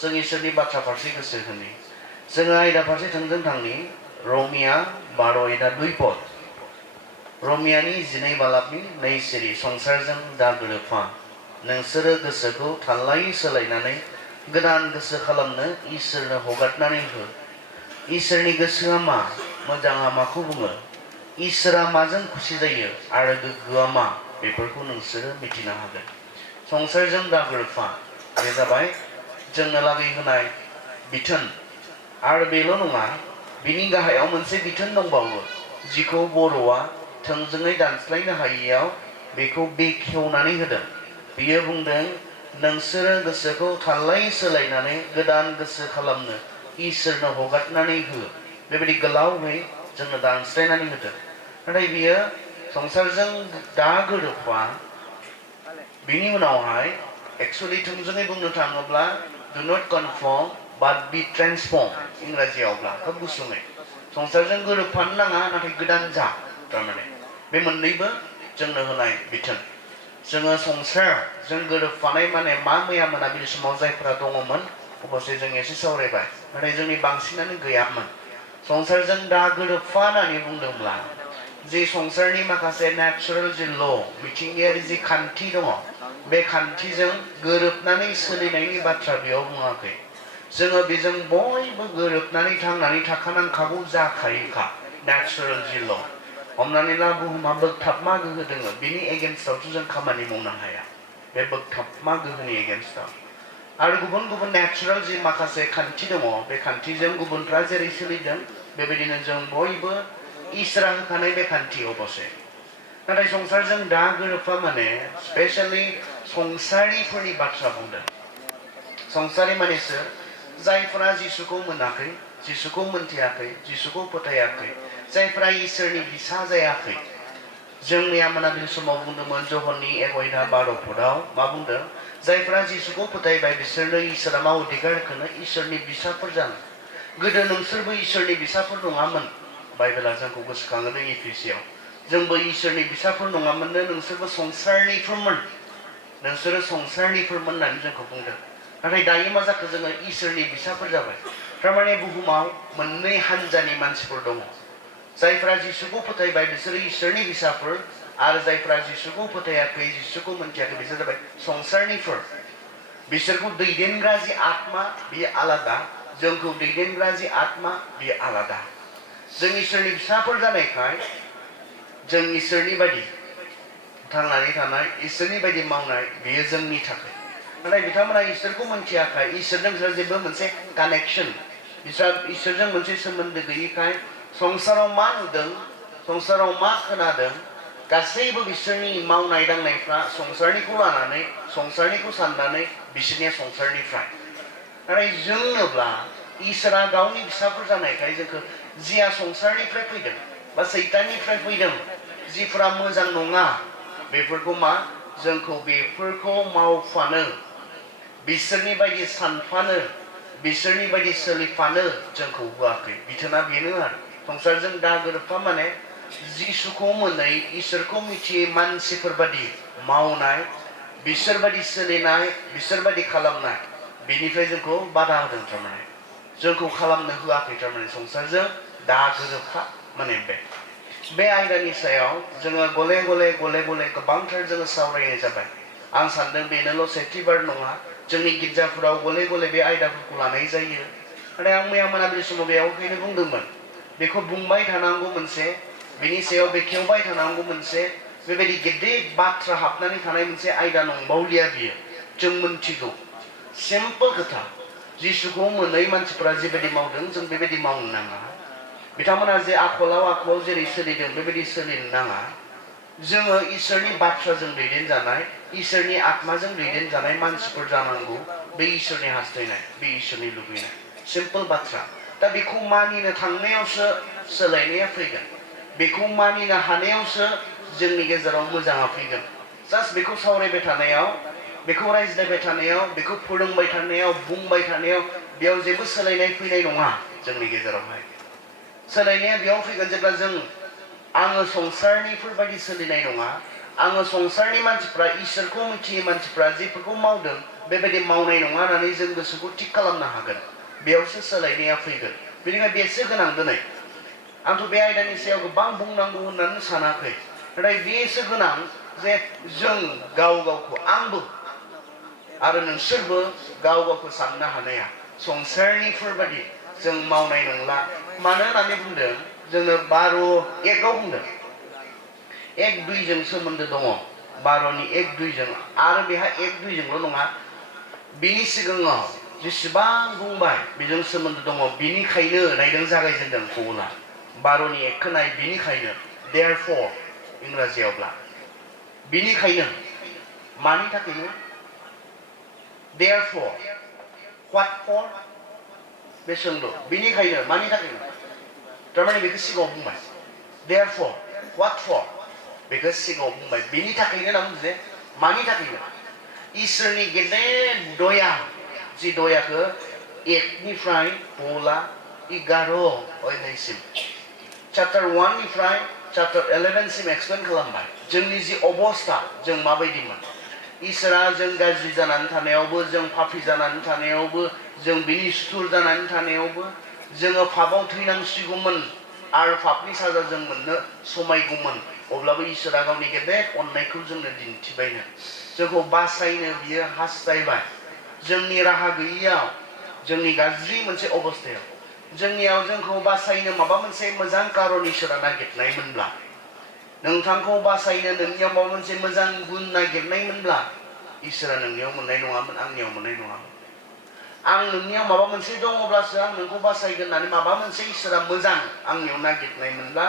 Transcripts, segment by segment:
जों इसोरनि बाथ्रा फारसे गोसो होनि जोङो आयदा फारसे थोंजों थांनि रमिया 12 आयदा 2 पद रमियानि 12 बालाबनि 2 सिरि संसारजों दा गोरोबफा नोंसोरो गोसोखौ थाल्लायै सोलायनानै गोदान गोसो खालामनो इसोरनो हगारनानै हो इसोरनि गोसोआ मा मोजाङा माखौ बुङो इसोरा माजों खुसि जायो आरो गोग्गोआ मा बेफोरखौ नोंसोरो मिथिनो हागोन संसारजों दा गोरोबफा बे जाबाय जोंनो लागै होनाय बिथोन आरो बेल' नङा बिनि गाहायाव मोनसे बिथोन दंबावो जिखौ बर'आ थोंजोङै दानस्लायनो हायैयाव बेखौ बेखेवनानै होदों बियो बुंदों नोंसोरो गोसोखौ थाल्लायै सोलायनानै गोदान गोसो खालामनो इसोरनो हगारनानै हो बेबायदि गोलावै जोंनो दानस्लायनानै होदों नाथाय बियो संसारजों दा गोरोबफा बिनि उनावहाय एक्चुअली थोंजोङै बुंनो थाङोब्ला do not conform but be transformed इंराजियावब्ला खोब गुसुङै संसारजों गोरोबफानो नाङा नाथाय गोदान जा थारमाने बे मोननैबो जोंनो होनाय बिथोन जोङो संसारजों गोरोबफानाय माने मा मैया मोनाबिलि समाव जायफोरा दङमोन अबसे जों एसे सावरायबाय नाथाय जोंनि बांसिनानो गैयामोन संसारजों दा गोरोबफा होननानै बुंदोंब्ला जे संसारनि माखासे नेचुरेल जे ल मिथिंगायारि जे खान्थि दङ बे खान्थिजों गोरोबनानै सोलिनायनि बाथ्रा बेयाव बुङाखै जोङो बेजों बयबो गोरोबनानै थांनानै थाखानांखागौ जाखायोखा नेचुरेल जे ल हमनानै ला बुहुमा बोगथाबमा गोहो दोङो बिनि एगेन्स्टआवथ' जों खामानि मावनो हाया बे बोगथाबमा गोहोनि एगेन्स्टआव आरो गुबुन गुबुन नेचुरेल जे माखासे खान्थि दङ बे खान्थिजों गुबुनफ्रा जेरै सोलिदों बेबायदिनो जों बयबो इसोरा होखानाय बे खान्थि अबसे नाथाय संसारजों दा गोरोबफा माने स्पेशली संसारिफोरनि बाथ्रा बुंदों संसारि माने सोर जायफोरा जिसुखौ मोनाखै जिसुखौ मोनथियाखै जिसुखौ फोथायाखै जायफोरा इसोरनि बिसा जायाखै जों मैया मोनाबिलि समाव बुंदोंमोन जहननि 1 आयदा 12 पदआव मा बुंदों जायफोरा जिसुखौ फोथायबाय बिसोरनो इसोरा मा अधिकार होनो इसोरनि बिसाफोर जानो गोदो नोंसोरबो इसोरनि बिसाफोर नङामोन बाइबेला जोंखौ गोसोखांहोदों एफिसियाव जोंबो इसोरनि बिसाफोर नङामोननो नोंसोरबो संसारनिफोरमोन नोंसोरो संसारनिफोरमोन होननानै जोंखौ बुंदों नाथाय दायो मा जाखो जोङो इसोरनि बिसाफोर जाबाय थारमाने बुहुमाव मोननै हान्जानि मानसिफोर दङ जायफोरा जिसुखौ फोथायबाय बिसोरो इसोरनि बिसाफोर आरो जायफोरा जिसुखौ फोथायाखै जिसुखौ मोनथियाखै बिसोर जाबाय संसारनिफोर बिसोरखौ दैदेनग्रा जि आत्मा बेयो आलादा जोंखौ दैदेनग्रा जि आत्मा बेयो आलादा जों इसोरनि बिसाफोर जानायखाय जों इसोरनि बायदि थांनानै थानाय इसोरनि बायदि मावनाय बेयो जोंनि थाखाय नाथाय बिथांमोना इसोरखौ मोनथियाखै इसोरजों बिसोर जेबो मोनसे कानेक्शन बिसोर इसोरजों मोनसे सोमोन्दो गैयैखाय संसाराव मा नुदों संसाराव मा खोनादों गासैबो बिसोरनि मावनाय दांनायफ्रा संसारनिखौ लानानै संसारनिखौ साननानै बिसोरनिया संसारनिफ्राय नाथाय जोंनोब्ला इसोरा गावनि फिसाफोर जानायखाय जोंखौ जिया संसारनिफ्राय फैदों बा सैताननिफ्राय फैदों जिफोरा मोजां नङा बेफोरखौ मा जोंखौ बेफोरखौ मावफानो बिसोरनि बायदि सानफानो बिसोरनि बायदि सोलिफानो जोंखौ होआखै बिथोना बेनो आरो संसारजों दा गोरोबफा माने जिसुखौ मोनै इसोरखौ मिथियै मानसिफोर बायदि मावनाय बिसोर बायदि सोलिनाय बिसोर बायदि खालामनाय बेनिफ्राय जोंखौ बाधा होदों थारमाने जोंखौ खालामनो होआखै थारमाने संसारजों दा गोरोबफा माने बे आयदानि सायाव जोङो गले गले गोबांथार जोङो सावरायनाय जाबाय आं सानदों बेनोल' सेथिबार नङा जोंनि गिर्जाफोराव गले गले बे आयदाफोरखौ लानाय जायो नाथाय आं मैया मोनाबिलि समाव बेयावहायनो बुंदोंमोन बेखौ बुंबाय थानांगौ मोनसे बिनि सायाव बेखेवबाय थानांगौ मोनसे बेबायदि गेदेर बाथ्रा हाबनानै थानाय मोनसे आयदा नंबावलिया बियो जों मोनथिगौ सिम्पल खोथा जिसुखौ मोनै मानसिफोरा जेबायदि मावदों जों बेबायदि मावनो नाङा बिथांमोना जे आखलाव जेरै सोलिदों बेबायदि सोलिनो नाङा जोङो इसोरनि बाथ्राजों दैदेनजानाय इसोरनि आत्माजों दैदेनजानाय मानसिफोर जानांगौ बे इसोरनि हास्थायनाय बे इसोरनि लुबैनाय सिम्पल बाथ्रा दा बेखौ मानिनो थांनायावसो सोलायनाया फैगोन बेखौ मानिनो हानायावसो जोंनि गेजेराव मोजाङा फैगोन जास्ट बेखौ सावरायबाय थानायाव बेखौ रायज्लायबाय थानायाव बेखौ फोरोंबाय थानायाव बुंबाय थानायाव बेयाव जेबो सोलायनाय फैनाय नङा जोंनि गेजेरावहाय सोलायनाया बेयाव फैगोन जेब्ला जों आङो संसारनिफोर बायदि सोलिनाय नङा आङो संसारनि मानसिफ्रा इसोरखौ मिथियै मानसिफ्रा जेफोरखौ मावदों बेबायदि मावनाय नङा होननानै जों गोसोखौ थिग खालामनो हागोन बेयावसो सोलायनाया फैगोन बेनिखायनो बेसो गोनां दिनै आंथ' बे आयदानि सायाव गोबां बुंनांगौ होननानै सानाखै नाथाय बेसो गोनां जे जों गाव गावखौ आंबो आरो नोंसोरबो गाव गावखौ साननो हानाया संसारनिफोरबादि जों मावनाय नंला मानो होननानै बुंदों जोंनो 12:1 आव बुंदों 1-2 जों सोमोन्दो दङ 12नि 1-2 जों आरो बेहा 1-2 जोंल' नङा बिनि सिगाङाव जेसेबां बुंबाय बेजों सोमोन्दो दङ बिनिखायनो नायदों जागायजेनदों पौला 12नि 1 खौ नाय बिनिखायनो therefore इंराजियावब्ला बिनिखायनो मानि थाखायनो therefore what for बे सोंलु बिनिखायनो मानि थाखायनो थारमाने बेखौ सिगाङाव बुंबाय therefore what for बेखौ सिगाङाव बुंबाय बिनि थाखायनो होनना बुंदों जे मानि थाखायनो इसोरनि गेदेर दया जि दयाखौ 1 निफ्राय पौला 11 अध्यायसिम चैप्टार 1 निफ्राय चैप्टार 11 सिम एक्सप्लेन खालामबाय जोंनि जि अबस्था जों माबायदिमोन इसोरा जों गाज्रि जानानै थानायावबो जों पापी जानानै थानायावबो जों बिनि सुथुर जानानै थानायावबो जोङो पापाव थैनांसिगौमोन आरो पापनि साजा जों मोननो समायगौमोन अब्लाबो इसोरा गावनि गेदेर अननायखौ जोंनो दिन्थिबायनो जोंखौ बासायनो बियो हास्थायबाय जोंनि राहा गैयैयाव जोंनि गाज्रि मोनसे अबस्थायाव जोंनियाव जोंखौ बासायनो माबा मोनसे मोजां कारन इसोरा नागिरनायमोनब्ला नोंथांखौ बासायनो नोंनियाव माबा मोनसे मोजां गुन नागिरनायमोनब्ला इसोरा नोंनियाव मोननाय नङामोन आंनियाव मोननाय नङामोन आं नोंनियाव माबा मोनसे दङब्लासो आं नोंखौ बासायगोन होननानै माबा मोनसे इसोरा मोजां आंनियाव नागिरनायमोनब्ला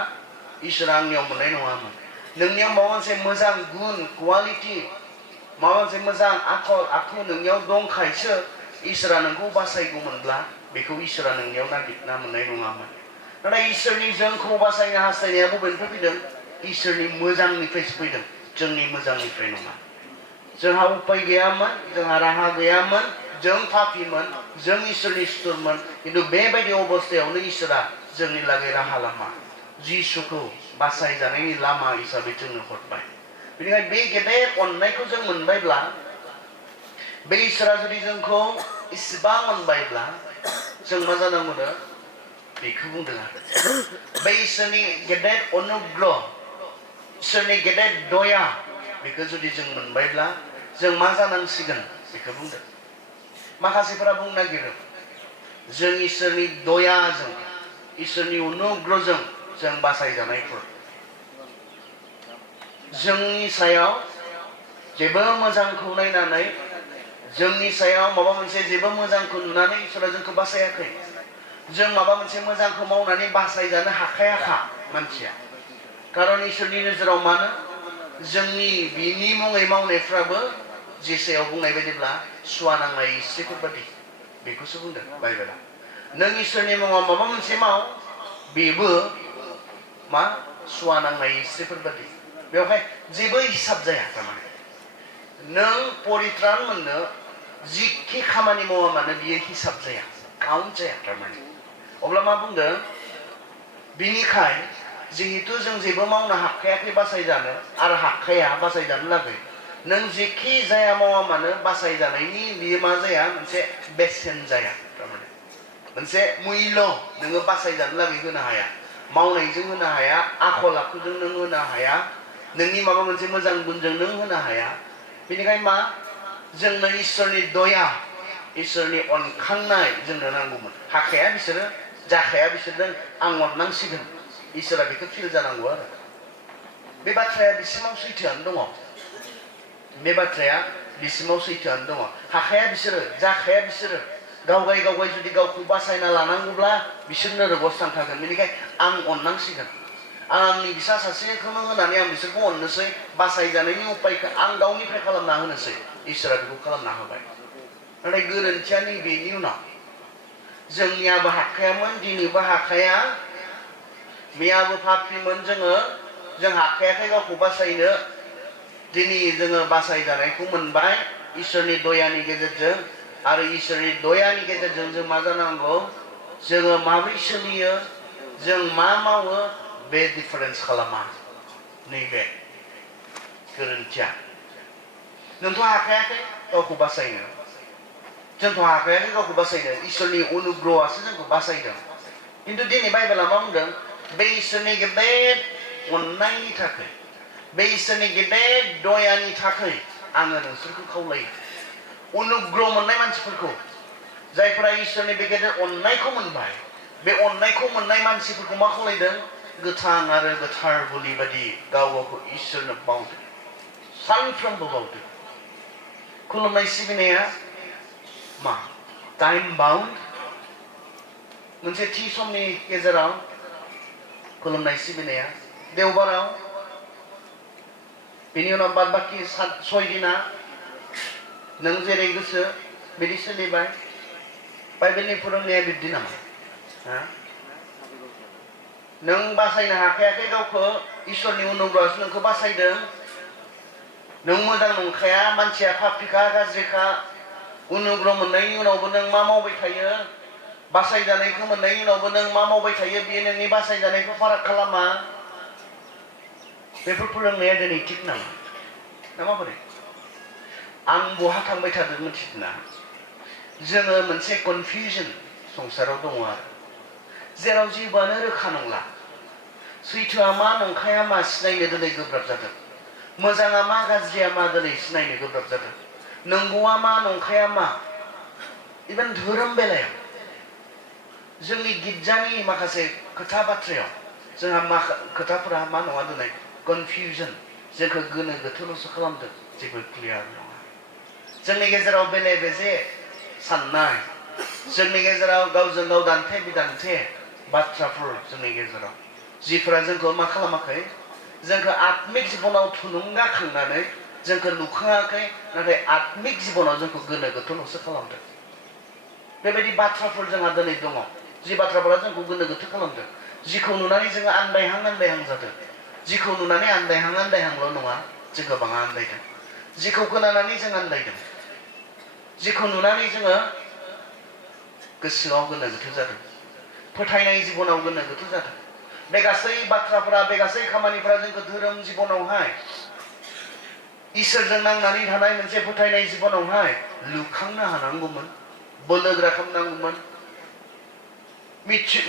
इसोरा आंनियाव मोननाय नङामोन नोंनियाव माबा मोनसे मोजां गुन क्वालिटी माबा मोनसे मोजां आखल आखु नोंनियाव दंखायसो इसोरा नोंखौ बासायगौमोनब्ला बेखौ इसोरा नोंनियाव नागिरना मोननाय नङामोन नाथाय इसोरनि जोंखौ बासायनो हास्थायनाया बबेनिफ्राय फैदों इसोरनि मोजांनिफ्रायसो फैदों जोंनि मोजांनिफ्राय नङा जोंहा उपाय गैयामोन जोंहा राहा गैयामोन जों पापीमोन जों इसोरनि सुथुरमोन किन्तु बेबायदि अबस्थायावनो इसोरा जोंनि लागै राहा लामा जिसुखौ बासायजानायनि लामा हिसाबै जोंनो हरबाय बेनिखायनो बे गेदेर अननायखौ जों मोनबायब्ला बे इसोरा जुदि जोंखौ इसेबां अनबायब्ला जों मा जानांगौनो बेखौ बुंदों आरो बे इसोरनि गेदेर अनुग्रह इसोरनि गेदेर दया बेखौ जुदि जों मोनबायब्ला जों मा जानांसिगोन बेखौ बुंदों माखासेफोरा बुंनो नागिरो जों इसोरनि दयाजों इसोरनि अनुग्रहजों जों बासायजानायफोर जोंनि सायाव जेबो मोजांखौ नायनानै जोंनि सायाव माबा मोनसे जेबो मोजांखौ नुनानै इसोरा जोंखौ बासायाखै जों माबा मोनसे मोजांखौ मावनानै बासायजानो हाखायाखा मानसिया कारन इसोरनि नोजोराव मानो जोंनि बिनि मुङै मावनायफ्राबो जेसायाव बुंनाय बायदिब्ला सुवा नांनाय इस्रिफोर बादि बेखौसो बुंदों बाइबेला नों इसोरनि मुङाव माबा मोनसे माव बेबो मा सुवा नांनाय इस्रिफोर बादि बेवहाय जेबो हिसाब जाया थारमाने नों परित्रान मोननो जिखि खामानि मावा मानो बियो हिसाब जाया काउन्ट जाया थारमाने अब्ला मा बुंदों बिनिखाय जिहेतु जों जेबो मावनो हाखायाखै बासायजानो आरो हाखाया बासायजानो लागै नों जेखि जाया मावा मानो बासायजानायनि बियो मा जाया मोनसे बेसेन जाया थारमाने मोनसे मुल्य नोङो बासायजानो लागै होनो हाया मावनायजों होनो हाया आखल आखुजों नों होनो हाया नोंनि माबा मोनसे मोजां गुनजों नों होनो हाया बेनिखायनो मा जोंनो इसोरनि दया इसोरनि अनखांनाय जोंनो नांगौमोन हाखाया बिसोरो जाखाया बिसोरजों आं अननांसिगोन इसोरा बेखौ फिल जानांगौ आरो बे बाथ्राया बिसिमाव सैथोआनो दङ बे बाथ्राया बिसिमाव सैथोआनो दङ हाखाया बिसोरो जाखाया बिसोरो गावगाय जुदि गावखौ बासायना लानांगौब्ला बिसोरनो रोगस थांखागोन बेनिखायनो आं अननांसिगोन आं आंनि बिसा सासेखौनो होनानै आं बिसोरखौ अननोसै बासायजानायनि उपायखौ आं गावनिफ्राय खालामना होनोसै इसोरा बेखौ खालामना होबाय नाथाय गोरोन्थिया नैबेनि उनाव जोंनियाबो हाखायामोन दिनैबो हाखाया मैयाबो पापीमोन जों हाखायाखै गावखौ बासायनो दिनै जोङो बासायजानायखौ मोनबाय इसोरनि दयानि गेजेरजों आरो इसोरनि दयानि गेजेरजों जों मा जानांगौ जोङो माबोरै सोलियो जों मा मावो बे डिफारेन्स खालामा नैबे गोरोन्थिया नोंथ' हाखायाखै गावखौ बासायनो जोंथ' हाखायाखै गावखौ बासायनो इसोरनि अनुग्रहआसो जोंखौ बासायदों खिन्थु दिनै बाइबेला मा बुंदों बे इसोरनि गेदेर अननायनि थाखाय बे इसोरनि गेदेर दयानि थाखाय आङो नोंसोरखौ खावलायो अनुग्रह मोननाय मानसिफोरखौ जायफोरा इसोरनि बे गेदेर अननायखौ मोनबाय बे अननायखौ मोननाय मानसिफोरखौ मा खालायदों गोथां आरो गोथार बोलि बायदि गाव गावखौ इसोरनो बावदों सानफ्रोमबो बावदों खुलुमनाय सिबिनाया मा टाइम बाउन्ड मोनसे थि समनि गेजेराव खुलुमनाय सिबिनाया देवबाराव बेनि उनाव बाद बाखि 6 दिना नों जेरै गोसो बिदि सोलिबाय बाइबेलनि फोरोंनाया बिब्दि नामा नों बासायनो हाखायाखै गावखौ इसोरनि अनुग्रहआसो नोंखौ बासायदों नों मोजां नंखाया मानसिया पापिखा गाज्रिखा अनुग्रह मोननायनि उनावबो नों मा मावबाय थायो बासायजानायखौ मोननायनि उनावबो नों मा मावबाय थायो बेयो नोंनि बासायजानायखौ फाराग खालामा बेफोर फोरोंनाया दिनै थिग नामा ना माबोरै आं बहा थांबाय थादों मिथिदोंना जोङो मोनसे कनफिउजन संसाराव दङ आरो जेराव जेबोआनो रोखा नंला सैथोआ मा नंखाया मा सिनायनो दिनै गोब्राब जादों मोजाङा मा गाज्रिया मा दिनै सिनायनो गोब्राब जादों नंगौआ मा नंखाया मा इभेन धोरोम बेलायाव जोंनि गिर्जानि माखासे खोथा बाथ्रायाव जोंहा मा खोथाफोरा मा नङा दिनै कनफिउजन जोंखौ गोनो गोथोल'सो खालामदों जेबो क्लियार नङा जोंनि गेजेराव बेले बेजे साननाय जोंनि गेजेराव गावजों गाव दान्थे बिदान्थे बाथ्राफोर जोंनि गेजेराव जिफोरा जोंखौ मा खालामाखै जोंखौ आत्मिक जिबनाव थुलुंगाखांनानै जोंखौ लुखाङाखै नाथाय आत्मिक जिबनाव जोंखौ गोनो गोथोल'सो खालामदों बेबायदि बाथ्राफोर जोंहा दिनै दङ जि बाथ्राफोरा जोंखौ गोनो गोथो खालामदों जिखौ नुनानै जोङो आन्दायहां जादों जिखौ नुनानै आन्दायहांल' नङा जों गोबाङा आन्दायदों जिखौ खोनानानै जों आन्दायदों जिखौ नुनानै जोङो गोसोआव गोनो गोथो जादों फोथायनाय जिबनाव गोनो गोथो जादों बे गासै बाथ्राफोरा बे गासै खामानिफोरा जोंखौ धोरोम जिबनावहाय इसोरजों नांनानै थानाय मोनसे फोथायनाय जिबनावहाय लुखांनो हानांगौमोन बोलोगोरा खालामनांगौमोन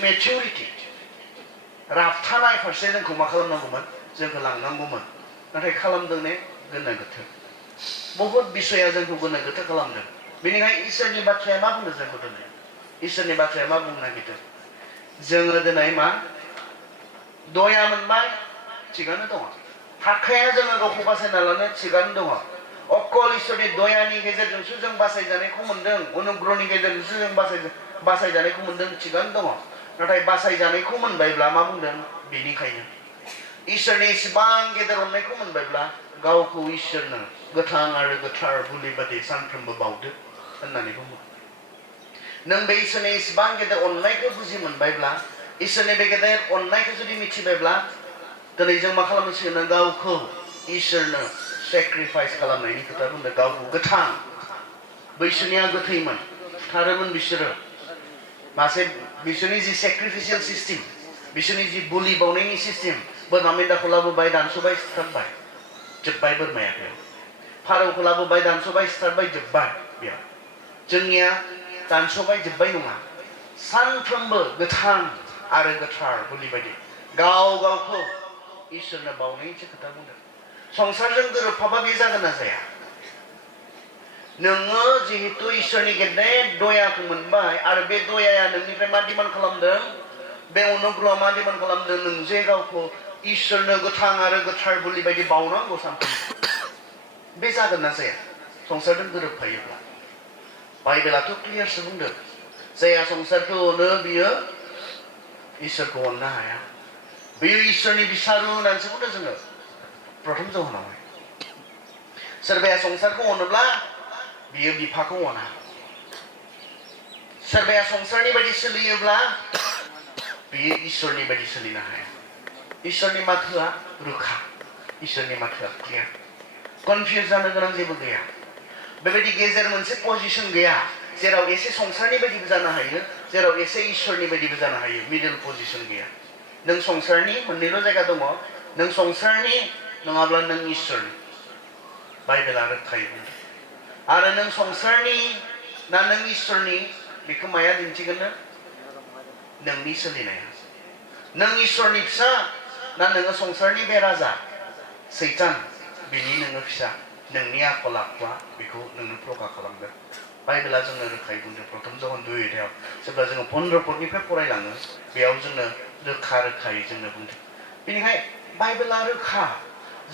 मेचुरिटि राबथानाय फारसे जोंखौ मा खालामनांगौमोन जोंखौ लांनांगौमोन नाथाय खालामदों ने गोनो गोथो बहुत बिसया जोंखौ गोनो गोथो खालामदों बेनिखायनो इसोरनि बाथ्राया मा बुंदों जोंखौ दिनै इसोरनि बाथ्राया मा बुंनो नागिरदों जोङो दिनै मा दया मोनबाय थिगानो दङ हाखाया जोङो गावखौ बासायना लानो थिगानो दङ अकल इसोरनि दयानि गेजेरजोंसो जों बासायजानायखौ मोनदों अनुग्रहनि गेजेरजोंसो जों बासायजानायखौ मोनदों थिगानो दङ नाथाय बासायजानायखौ मोनबायब्ला मा बुंदों बेनिखायनो इसोरनि इसेबां गेदेर अननायखौ मोनबायब्ला गावखौ इसोरनो गोथां आरो गोथार बोलि बादि सानफ्रोमबो बावदो होननानै बुङो नों बे इसोरनि इसेबां गेदेर अननायखौ बुजि मोनबायब्ला इसोरनि बे गेदेर अननायखौ जुदि मिथिबायब्ला दिनै जों मा खालामनांसिगोन गावखौ इसोरनो सेक्रिफाइस खालामनायनि खोथा बुंदों गावखौ गोथां बैसोरनिया गोथैमोन फुथारोमोन बिसोरो मासे बिसोरनि जि सेक्रिफिसियेल सिस्टेम बिसोरनि जि बोलि बावनायनि सिस्टेम बोरमा मेन्दाखौ लाबोबाय दानस'बाय सिथारबाय जोब्बाय बोरमाया बेयाव फारौखौ लाबोबाय दानस'बाय सिथारबाय जोब्बाय बेयाव जोंनिया दानस'बाय जोब्बाय नङा सानफ्रोमबो गोथां आरो गोथार बोलि बायदि गाव गावखौ इसोरनो बावनायनिसो खोथा बुंदों संसारजों गोरोबफाबा बे जागोन ना जाया नोङो जिहेतु इसोरनि गेदेर दयाखौ मोनबाय आरो बे दयाया नोंनिफ्राय मा डिमान्ड खालामदों बे अनुग्रहआ मा डिमान्ड खालामदों नों जे गावखौ इसोरनो गोथां आरो गोथार बोलि बायदि बावनांगौ सानफ्रोमबो बे जागोन ना जाया संसारजों गोरोबफायोब्ला बाइबेलाथ' क्लियारसो बुंदों जायहा संसारखौ अनो बियो इसोरखौ अननो हाया बेयो इसोरनि बिसारु होननानैसो बुंदों जोङो प्रथम जहनावहाय सोरबाया संसारखौ अनोब्ला बियो बिफाखौ अना सोरबाया संसारनि बायदि सोलियोब्ला बियो इसोरनि बायदि सोलिनो हाया इसोरनि माथोआ रोखा इसोरनि माथोआ क्लियार कनफिउज जानो गोनां जेबो गैया बेबायदि गेजेर मोनसे पजिशन गैया जेराव एसे संसारनि बायदिबो जानो हायो जेराव एसे इसोरनि बायदिबो जानो हायो मिडल पजिशन गैया नों संसारनि मोननैल' जायगा दङ नों संसारनि नङाब्ला नों इसोरनि बाइबेला रोखायै बुंदों आरो नों संसारनि ना नों इसोरनि बेखौ माया दिन्थिगोन नोंनि सोलिनाया नों इसोरनि फिसा ना नोङो संसारनि बे राजा सैतान बिनि नोङो फिसा नोंनि आखल आखुआ बेखौ नोंनो प्रका खालामगोन बाइबेला जोंनो रोखायै बुंदों प्रथम जहन 2 अध्यायाव जेब्ला जोङो 15 पदनिफ्राय फरायलाङो बेयाव जोंनो रोखा रोखायै जोंनो बुंदों बेनिखाय बाइबेला रोखा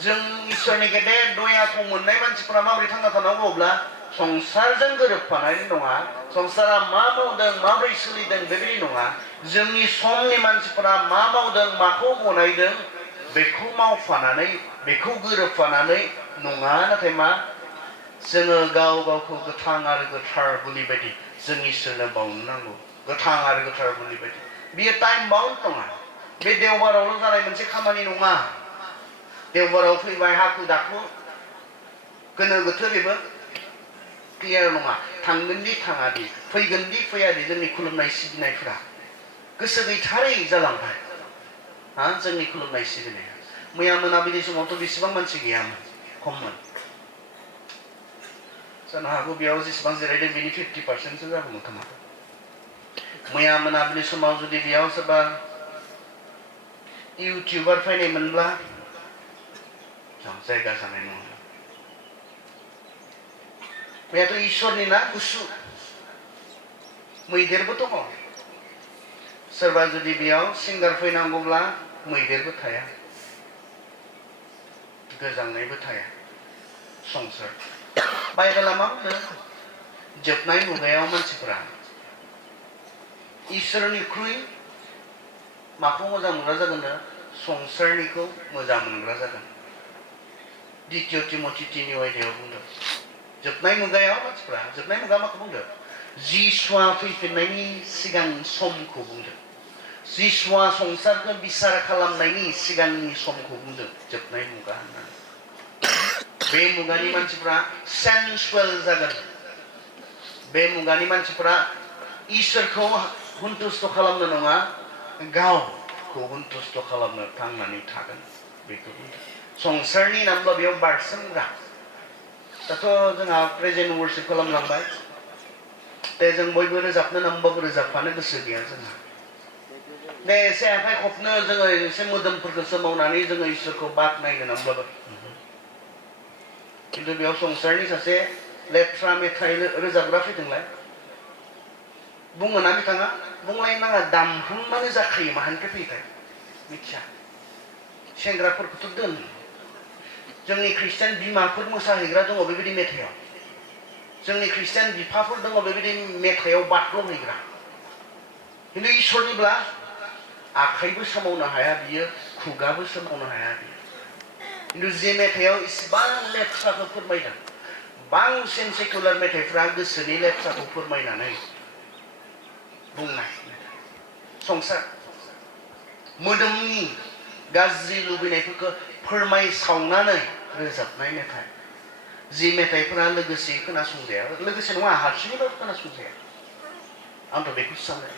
जों इसोरनि गेदेर दयाखौ मोननाय मानसिफोरा माबोरै थांना थानांगौ अब्ला संसारजों गोरोबफानाय नङा संसारा मा मावदों माबोरै सोलिदों बेबायदि नङा जोंनि समनि मानसिफोरा मा मावदों माखौ गनायदों बेखौ मावफानानै बेखौ गोरोबफानानै नङा नाथाय मा जोङो गाव गावखौ गोथां आरो गोथार बोलि बायदि जों इसोरनो बावनो नांगौ गोथां आरो गोथार बोलि बायदि बियो टाइम बाउन्ड नङा बे देवबारावल' जानाय मोनसे खामानि नङा देवबाराव फैबाय हाखु दाखु गोनो गोथो बेबो क्लियार नङा थांगोन दि थाङा दि फैगोन दि फैया दि जोंनि खुलुमनाय सिबिनायफोरा गोसो गैथारै जालांबाय हा जोंनि खुलुमनाय सिबिनाया मैया मोनाबिलि समावथ' बेसेबां मानसि गैयामोन खममोन जानो हागौ बेयाव जेसेबां जिरायदों बेनि 50% जागौमोन खोमा मैया मोनाबिलि समाव जुदि बेयाव सोरबा इउटिउबार फैनायमोनब्ला जायगा जानाय नङा मैयाथ' इसोरनि ना गुसु मैदेरबो दङ सोरबा जुदि बेयाव सिंगार फैनांगौब्ला मैदेरबो थाया गोजांनायबो थाया संसार बाइबेला मा बुङो जोबनाय मुगायाव मानसिफोरा इसोरनिख्रुइ माखौ मोजां मोनग्रा जागोन संसारनिखौ मोजां मोनग्रा जागोन द्वितीय तिमथि 3 अध्यायाव बुंदों जोबनाय मुगायाव मानसिफोरा जोबनाय मुगा माखौ बुंदों जिसुआ फैफिननायनि सिगां समखौ बुंदों जिसुआ संसारखौ बिसार खालामनायनि सिगांनि समखौ बुंदों जोबनाय मुगा होननानै बे मुगानि मानसिफोरा सेन्सुवेल जागोन बे मुगानि मानसिफोरा इसोरखौ हुनथुस्थ' खालामनो नङा गावखौ हुनथुस्थ' खालामनो थांनानै थागोन बेखौ बुंदों संसारनि नामब्ला बेयाव बारसोमग्रा दाथ' जोंहा प्रेजेन्ट वर्शिप खालामलांबाय दे जों बयबो रोजाबनो नांबाबो रोजाबफानो गोसो गैया जोंहा दे एसे आखाइ खबनो जोङो एसे मोदोमफोरखौ सोमावनानै जोङो इसोरखौ बाख्नायनो नांब्लाबो खिन्थु बेयाव संसारनि सासे लेथ्रा मेथाइ रोजाबग्रा फैदोंलाय बुङोना बिथाङा बुंलायनो नाङा दामहांबानो जाखायो माहानिफ्राय फैथाय मिथिया सेंग्राफोरखौथ' दोन जोंनि ख्रिस्टियान बिमाफोर मोसाहैग्रा दङ बेबायदि मेथाइआव जोंनि ख्रिस्टियान बिफाफोर दङ बेबायदि मेथाइआव बाज्ल'हैग्रा खिन्थु इसोरनिब्ला आखाइबो सोमावनो हाया बियो खुगाबो सोमावनो हाया बियो खिन्थु जे मेथाइआव इसेबां लेथ्राखौ फोरमायदों बांसिन सेकुलार मेथाइफ्रा गोसोनि लेथ्राखौ फोरमायनानै बुंनाय संसार मोदोमनि गाज्रि लुबैनायफोरखौ फोरमायसावनानै रोजाबनाय मेथाइ जि मेथाइफोरा लोगोसे खोनासंजाया लोगोसे नङा हारसिङैबाबो खोनासंजाया आंथ' बेखौसो सानो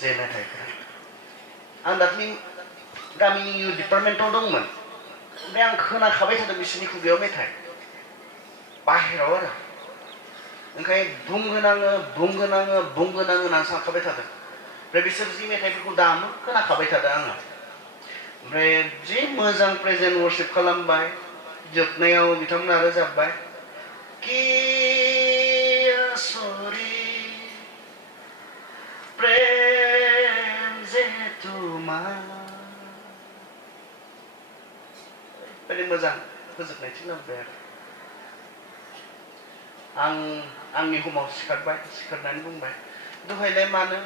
जे मेथाइफोरा आं दाख्लै गामिनि इउथ डिपार्टमेन्टआव दंमोन ओमफ्राय आं खोनाखाबाय थादों बिसोरनि खुगायाव मेथाइ बाहेराव आरो ओंखायनो बुंगोन आङो होननानै सानखाबाय थादों ओमफ्राय बिसोर जि मेथाइफोरखौ दामो खोनाखाबाय थादों आङो ओमफ्राय जि मोजां प्रेजेन्ट वर्शिप खालामबाय जोबनायाव बिथांमोना रोजाबबाय कि आसुरि प्रेम जे तुमा ओरैबायदि मोजां फोजोबनायथिं लाबोबाय आरो आंनि हमाव सिखारनानै बुंबाय दहायलाय मानो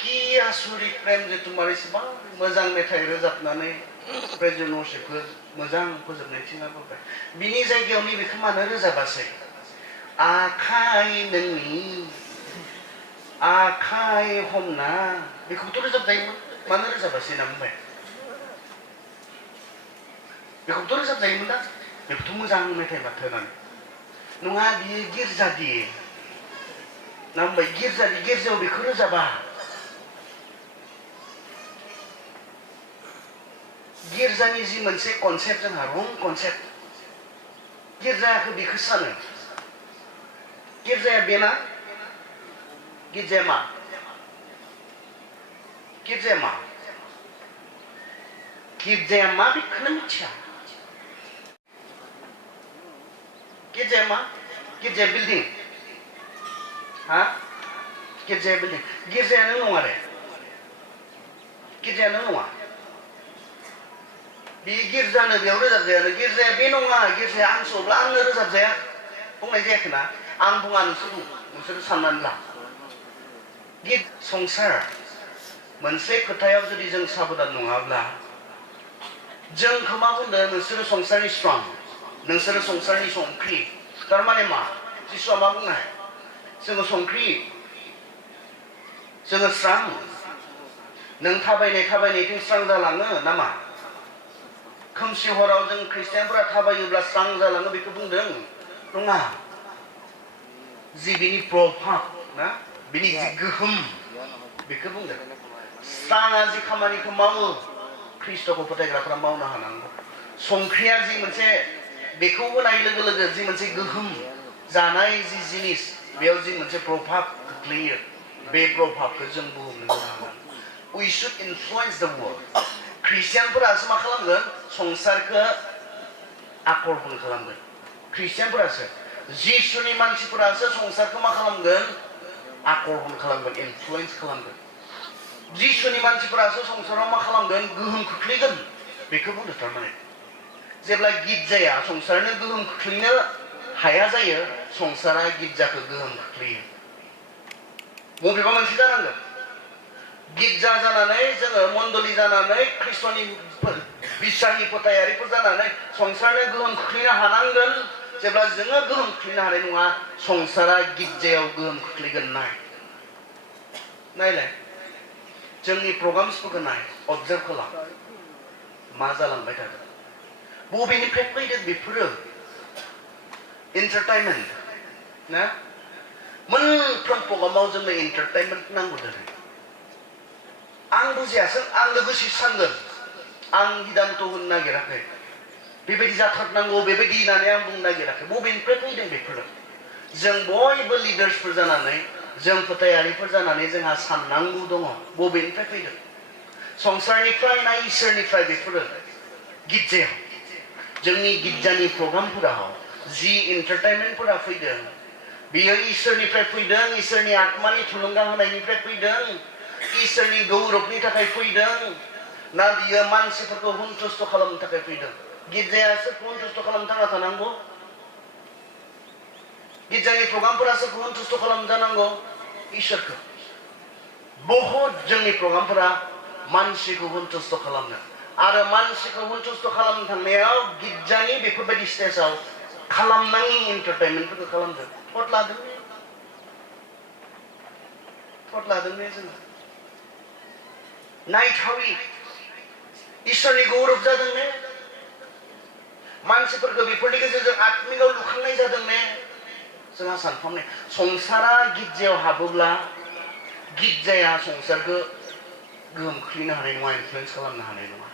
कि आसुरि प्रेम जे तुमार इसेबां मोजां मेथाइ रोजाबनानै प्रेजेन्ट वर्शिपखौ मोजां फोजोबनायथिं लाबोबाय बिनि जायगायाव नैबेखौ मानो रोजाबासै आखाइ नोंनि आखाइ हमना बेखौथ' रोजाबजायोमोन मानो रोजाबासै होनना बुंबाय बेखौथ' रोजाबजायोमोन दा बेखौथ' मोजां मेथाइ माथो होननानै नङा बियो गिर्जादि ना बुंबाय गिर्जायाव बेखौ रोजाबा गिर्जानि जि मोनसे कनसेप्ट जोंहा रं कनसेप्ट गिर्जाखौ बेखौ सानो गिर्जाया बेना गिर्जाया मा गिर्जाया मा गिर्जाया मा बेखौनो मिथिया गिर्जाया मा गिर्जाया बिल्डिं हा गिर्जाया बिल्डिं गिर्जाया नों नङा दे गिर्जाया नों नङा बे गिर्जानो बेयाव रोजाबजायानो गिर्जाया बे नङा गिर्जाया आं सब्ला आंनो रोजाबजाया बुंनाय जायाखै ना आं बुङा नोंसोर साननानै ला संसार मोनसे खोथायाव जुदि जों साबधान नङाब्ला जोंखौ मा बुंदों नोंसोरो संसारनि स्रां नोंसोरो संसारनि संख्रि थारमाने मा जिसुआ मा बुंनाय जोङो संख्रि जोङो स्रां नों थाबायनायथिं स्रां जालाङो नामा खोमसि हराव जों ख्रिस्टियानफोरा थाबायोब्ला स्रां जालाङो बेखौ बुंदों नङा जि बिनि प्रभाब ना बिनि जि गोहोम बेखौ बुंदों स्राङा जि खामानिखौ मावो ख्रिस्ट'खौ फोथायग्राफोरा मावनो हानांगौ संख्रिया जि मोनसे बेखौ होनाय लोगो लोगो जि मोनसे गोहोम जानाय जि जिनिस बेयाव जि मोनसे प्रभाब खोख्लैयो बे प्रभाबखौ जों बुहुमनो होनो हानांगौ we should influence the world ख्रिस्टियानफोरासो मा खालामगोन संसारखौ आकर्षण खालामगोन ख्रिस्टियानफोरासो जिसुनि मानसिफोरासो संसारखौ मा खालामगोन आकर्षण खालामगोन इनफ्लुएन्स खालामगोन जिसुनि मानसिफोरासो संसाराव मा खालामगोन गोहोम खोख्लैगोन बेखौ बुंदों थारमाने जेब्ला गिर्जाया संसारनो गोहोम खोख्लैनो हाया जायो संसारा गिर्जाखौ गोहोम खोख्लैयो बबेबा मोनसे जानांगोन गिर्जा जानानै जोङो मण्डली जानानै ख्रिस्ट'नि बिसानि फोथायारिफोर जानानै संसारनो गोहोम खोख्लैनो हानांगोन जेब्ला जोङो गोहोम खोख्लैनो हानाय नङा संसारा गिर्जायाव गोहोम खोख्लैगोन नायलाय जोंनि प्रग्राम्सफोरखौ नाय अबजार्भ खालाम मा जालांबाय थादों बबेनिफ्राय फैदों बेफोरो एन्टारटेनमेन्ट ना मोनफ्रोम प्रग्रामाव जोंनो एन्टारटेनमेन्ट नांगौ जादों आं बुजियासै आं लोगोसे सानगोन आं हिदान्त होनो नागिराखै बेबायदि जाथारनांगौ बेबायदि होननानै आं बुंनो नागिराखै बबेनिफ्राय फैदों बेफोरो जों बयबो लिडार्सफोर जानानै जों फोथायारिफोर जानानै जोंहा साननांगौ दङ बबेनिफ्राय फैदों संसारनिफ्राय ना इसोरनिफ्राय बेफोरो गिर्जायाव जोंनि गिर्जानि प्रग्रामफोराव जि एन्टारटेनमेन्टफोरा फैदों बेयो इसोरनिफ्राय फैदों इसोरनि आत्मानि थुलुंगा होनायनिफ्राय फैदों इसोरनि गौरबनि थाखाय फैदों ना बियो मानसिफोरखौ सन्तुष्ट खालामनो थाखाय फैदों गिर्जाया सोरखौ सन्तुष्ट खालामनो थांना थानांगौ गिर्जानि प्रग्रामफोरा सोरखौ सन्तुष्ट खालामनो जानांगौ इसोरखौ बहुद जोंनि प्रग्रामफोरा मानसिखौ सन्तुष्ट खालामनो आरो मानसिखौ सन्तुष्ट खालामनो थांनायाव गिर्जानि बेफोरबायदि स्टेजाव खालामनाङि एन्टारटेनमेन्टफोरखौ खालामदों थट लादों ने जोङो नायथावि इसोरनि गौरब जादों ने मानसिफोरखौ बेफोरनि गेजेरजों आत्मिकाव लुखांनाय जादों ने जोंहा सानफ्रोमनाय संसारा गिर्जायाव हाबोब्ला गिर्जाया संसारखौ गोहोम खोख्लैनो हानाय नङा इनफ्लुएन्स खालामनो हानाय नङा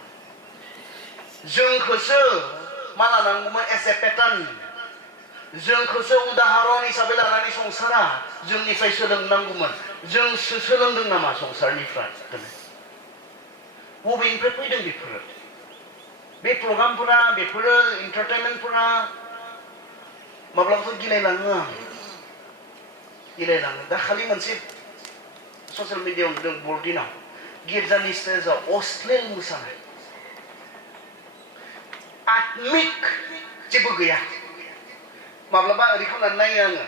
जोंखौसो मा लानांगौमोन एस ए पेटार्न जोंखौसो उदाहरन हिसाबै लानानै संसारा जोंनिफ्राय सोलोंनांगौमोन जों सोलोंदों नामा संसारनिफ्राय बबेनिफ्राय फैदों बेफोरो बे प्रग्रामफोरा बेफोरो एन्टारटेनमेन्टफोरा माब्लाबाफोर गिलायलाङो दाखालि मोनसे ससियेल मिडियायाव नुदों बरदिनाव गिर्जानि स्टेजाव अश्लील मोसानाय आत्मिक जेबो गैया माब्लाबा ओरै खालामनानै नायो आङो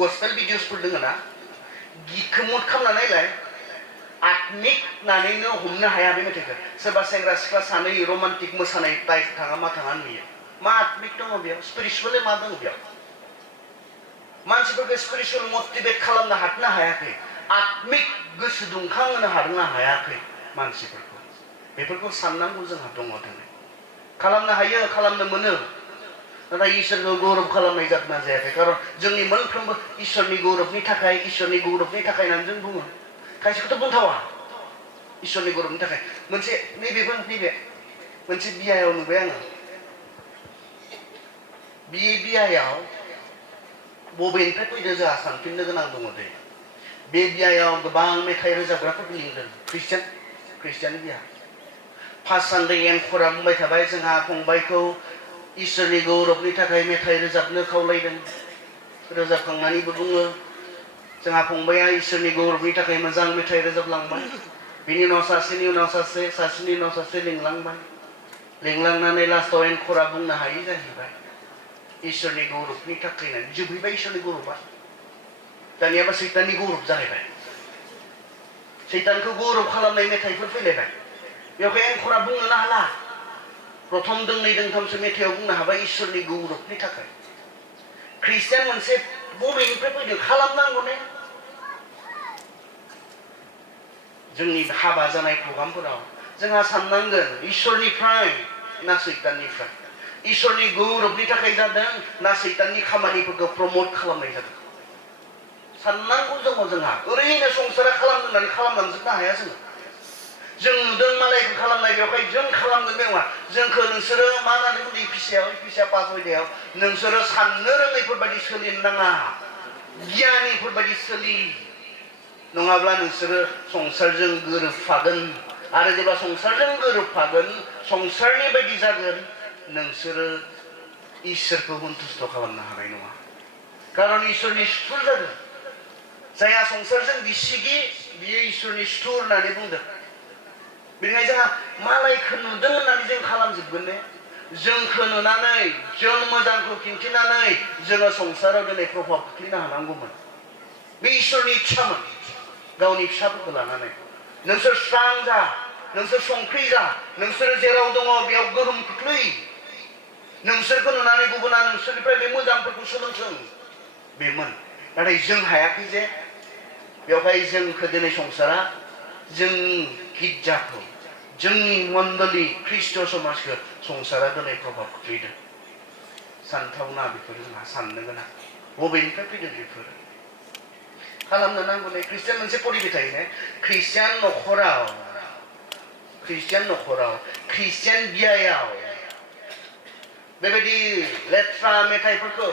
गस्पेल भिडिअसफोर दङ ना गितखौ मुद खालामना नायलाय आत्मिक होननानैनो हमनो हाया बे मेथाइखौ सोरबा सेंग्रा सिख्ला सानै रमान्टिक मोसानाय टाइप थाङा मा थाङा नुयो मा आत्मिक दङ बेयाव स्पिरिचुवेलि मा दङ बेयाव मानसिफोरखौ स्पिरिचुवेल मटिभेट खालामनो हाथनो हायाखै आत्मिक गोसो दुंखांहोनो हादोंना हायाखै मानसिफोरखौ बेफोरखौ साननांगौ जोंहा दङ दिनै खालामनो हायो खालामनो मोनो नाथाय इसोरखौ गौरब खालामनाय जादोंना जायाखै खारन जोंनि मोनफ्रोमबो इसोरनि गौरबनि थाखाय होननानै जों बुङो खायसेखौथ' बुंथावा इसोरनि गौरबनि थाखाय मोनसे नैबे मोनसे बियायाव नुबाय आङो बे बियायाव बबेनिफ्राय फैदों जोंहा सानफिननो गोनां दङ दे बे बियायाव गोबां मेथाइ रोजाबग्राफोरखौ लिंदों ख्रिस्टियान बिया फार्स्ट सानडे एनखरा बुंबाय थाबाय जोंहा फंबायखौ इसोरनि गौरबनि थाखाय मेथाइ रोजाबनो खावलायदों रोजाबखांनानैबो बुङो जोंहा फंबाया इसोरनि गौरबनि थाखाय मोजां मेथाइ रोजाबलांबाय बिनि उनाव सासेनि उनाव सासेनि उनाव सासे लिंलांनानै लास्टआव एनखरा बुंनो हायि जाहैबाय इसोरनि गौरबनि थाखायनो जोबहैबाय इसोरनि गौरबा दानियाबा सैताननि गौरब जाहैबाय सैतानखौ गौरब खालामनाय मेथाइफोर फैलायबाय बेवहाय एनखरा बुंनोनो हाला प्रथम दोंनै दोंथामसो मेथाइआव बुंनो हाबाय इसोरनि गौरबनि थाखाय ख्रिस्टियान मोनसे बबेनिफ्राय फैदों खालामनांगौ ने जोंनि हाबा जानाय प्रग्रामफोराव जोंहा साननांगोन इसोरनिफ्राय ना सैताननिफ्राय इसोरनि गौरबनि थाखाय जादों ना सैताननि खामानिफोरखौ प्रमोट खालामनाय जादों साननांगौ दङ जोंहा ओरैनो संसारा खालामनानै खालामलांजोबनो हाया जों नुदों मालायखौ खालामनाय बेवहाय जों खालामगोन बे नङा जोंखौ नोंसोरो मा होननानै बुंदों इफिसिया 5:6 नोंसोरो साननो रोङैफोर बायदि सोलिनो नाङा गियानिफोर बायदि सोलि नङाब्ला नोंसोरो संसारजों गोरोबफागोन आरो जेब्ला संसारजों गोरोबफागोन संसारनि बायदि जागोन नोंसोरो इसोरखौ सन्तुष्ट खालामनो हानाय नङा खारन इसोरनि सुथुर जागोन जायहा संसारजों बिसिगि बियो इसोरनि सुथुर होननानै बुंदों बेनिखायनो जोंहा मालायखौ नुदों होननानै जों खालामजोबगोन ने जोंखौ नुनानै जों मोजांखौ खिन्थिनानै जोङो संसाराव दिनै प्रभाब खोख्लैनो हानांगौमोन बे इसोरनि इच्छामोन गावनि फिसाफोरखौ लानानै नोंसोर स्रां जा नोंसोर संख्रि जा नोंसोर जेराव दङ बेयाव गोहोम खोख्लै नोंसोरखौ नुनानै गुबुना नोंसोरनिफ्राय बे मोजांफोरखौ सोलोंथों बेमोन नाथाय जों हायाखै जे बेवहाय जोंखौ दिनै संसारा जोंनि गिर्जाखौ जोंनि मण्डली ख्रिस्ट समाजखौ संसारा दिनै प्रभाब खोख्लैदों सानथावना बेफोर जोंहा साननो गोनां बबेनिफ्राय फैदों बेफोर खालामनो नांगौ ने ख्रिस्टियान मोनसे परिबेस थायो ने ख्रिस्टियान नखराव ख्रिस्टियान बियायाव बेबायदि लेथ्रा मेथाइफोरखौ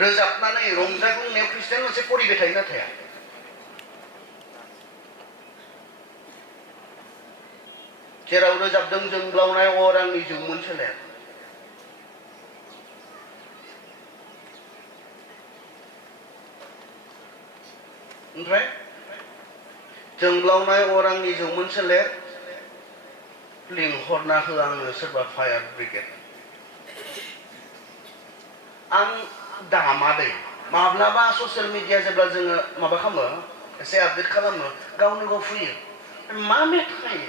रोजाबनानै रंजाग्लुंनायाव ख्रिस्टियान मोनसे परिबेस थायो ना थाया जेराव रोजाबदों जोंब्लावनाय अर आंनि जोंमोन सोलेर ओमफ्राय जोंब्लावनाय अर आंनि जोंमोन सोलेर लिंहरना हो आंनो सोरबा फायार ब्रिगेड आं दामादै माब्लाबा ससियेल मिडिया जेब्ला जोङो माबा खालामो एसे आपडेट खालामो गावनो गाव फैयो मा मेथाइ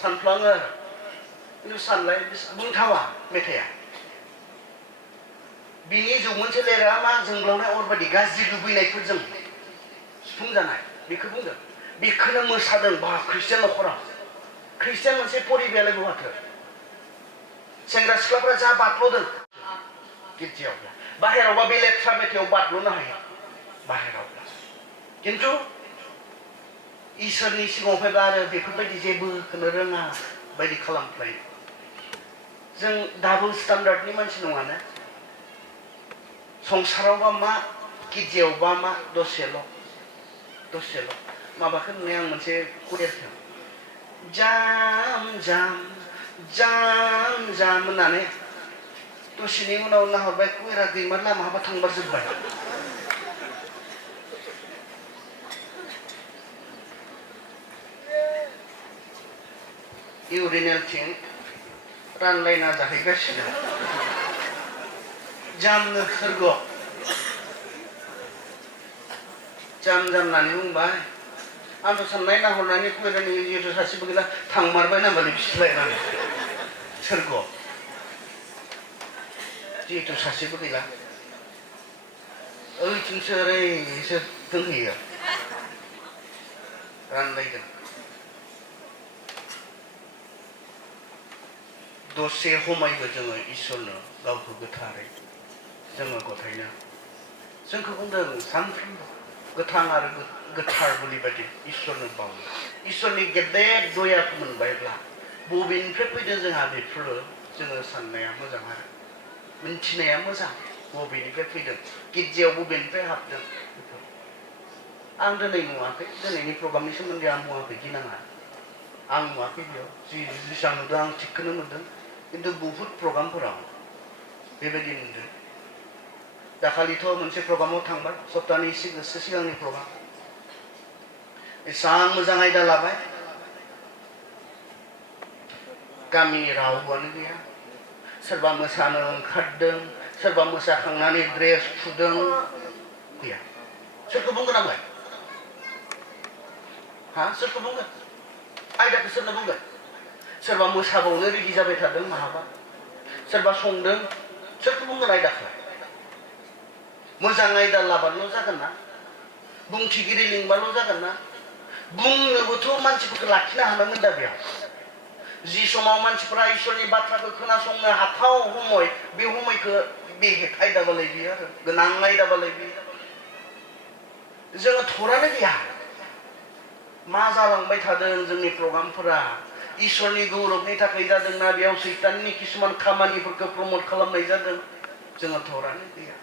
सानफ्लाङो आरो खिन्थु सानलाय बुंथावा मेथाइआ बिनि जौमोन सोलेरा मा जोंब्लावनाय अर बायदि गाज्रि लुबैनायफोरजों सुफुंजानाय बेखौ बुंदों बेखौनो मोसादों बा ख्रिस्टियान नखराव ख्रिस्टियान मोनसे परिबेयालाय बहाथो सेंग्रा सिख्लाफोरा जा बादल'दों गिर्जायावब्ला बाहेरावबा बे लेथ्रा मेथाइआव बादल'नो हायो बाहेरावब्ला खिन्थु इसोरनि सिगाङाव फैब्ला आरो बेफोरबायदि जेबोखौनो रोङा बायदि खालामफ्लायो जों डाबल स्टान्डार्डनि मानसि नङाना संसारावबा मा गिर्जायावबा मा दसेल' माबाखौ नुनाय आं मोनसे कुरियारखौ जाम होननानै दसेनि उनाव नाहरबाय कुरियारा दैमार लामा हाबा थांबारजोब्बाय इउरिनेलथिं रानलायना जाहैगासिनो जामनो सोरगोआव जामनानै बुंबाय आंथ' साननाय नाहरनानै कुरियारनि जिहेतु सासेबो गैला थांमारबाय नामालै बिसिलायनानै सोरगोआव जिहेतु सासेबो गैला ओइथिंसो ओरैसो दोनहैयो रानलायदों दसे समायबो जोङो इसोरनो गावखौ गोथारै जोङो गथायनो जोंखौ बुंदों सानफ्रोमबो गोथां आरो गोथार बोलि बायदि इसोरनो बावो इसोरनि गेदेर दयाखौ मोनबायब्ला बबेनिफ्राय फैदों जोंहा बेफोरो जोङो साननाया मोजां आरो मिन्थिनाया मोजां बबेनिफ्राय फैदों गिर्जायाव बबेनिफ्राय हाबदों आं दिनै नुवाखै दिनैनि प्रग्रामनि सोमोन्दै आं बुङाखै गिनाङा आं नुवाखै बेयाव जेसेबां नुदों आं थिगखौनो नुदों खिन्थु बुहुत प्रग्रामफोराव बेबायदि नुदों दाखालिथ' मोनसे प्रग्रामाव थांबाय सप्तानि एसे सिगांनि प्रग्राम एसां मोजां आयदा लाबाय गामिनि रावबोआनो गैया सोरबा मोसानो ओंखारदों सोरबा मोसाखांनानै ड्रेस फुदों गैया सोरखौ बुंगोन आंलाय हा सोरखौ बुंगोन आयदाखौ सोरनो बुंगोन सोरबा मोसाबावनो रेडि जाबाय थादों माहाबा सोरबा संदों सोरखौ बुंगोन आयदाखौ मोजां आयदा लाबाल' जागोन ना बुंथिगिरि लिंबाल' जागोन ना बुंनोबोथ' मानसिफोरखौ लाखिनो हानांगोन दा बेयाव जि समाव मानसिफोरा इसोरनि बाथ्राखौ खोनासंनो हाथाव समय बे সময়खौ बेहेक आयदाबालाय बियो आरो गोनां आयदाबालाय बियो जोङो थरानो गैया मा जालांबाय थादों जोंनि प्रग्रामफोरा इसोरनि गौरबनि थाखाय जादोंना बेयाव सैताननि किसुमान खामानिफोरखौ प्रमट खालामनाय जादों जोङो थरानो गैया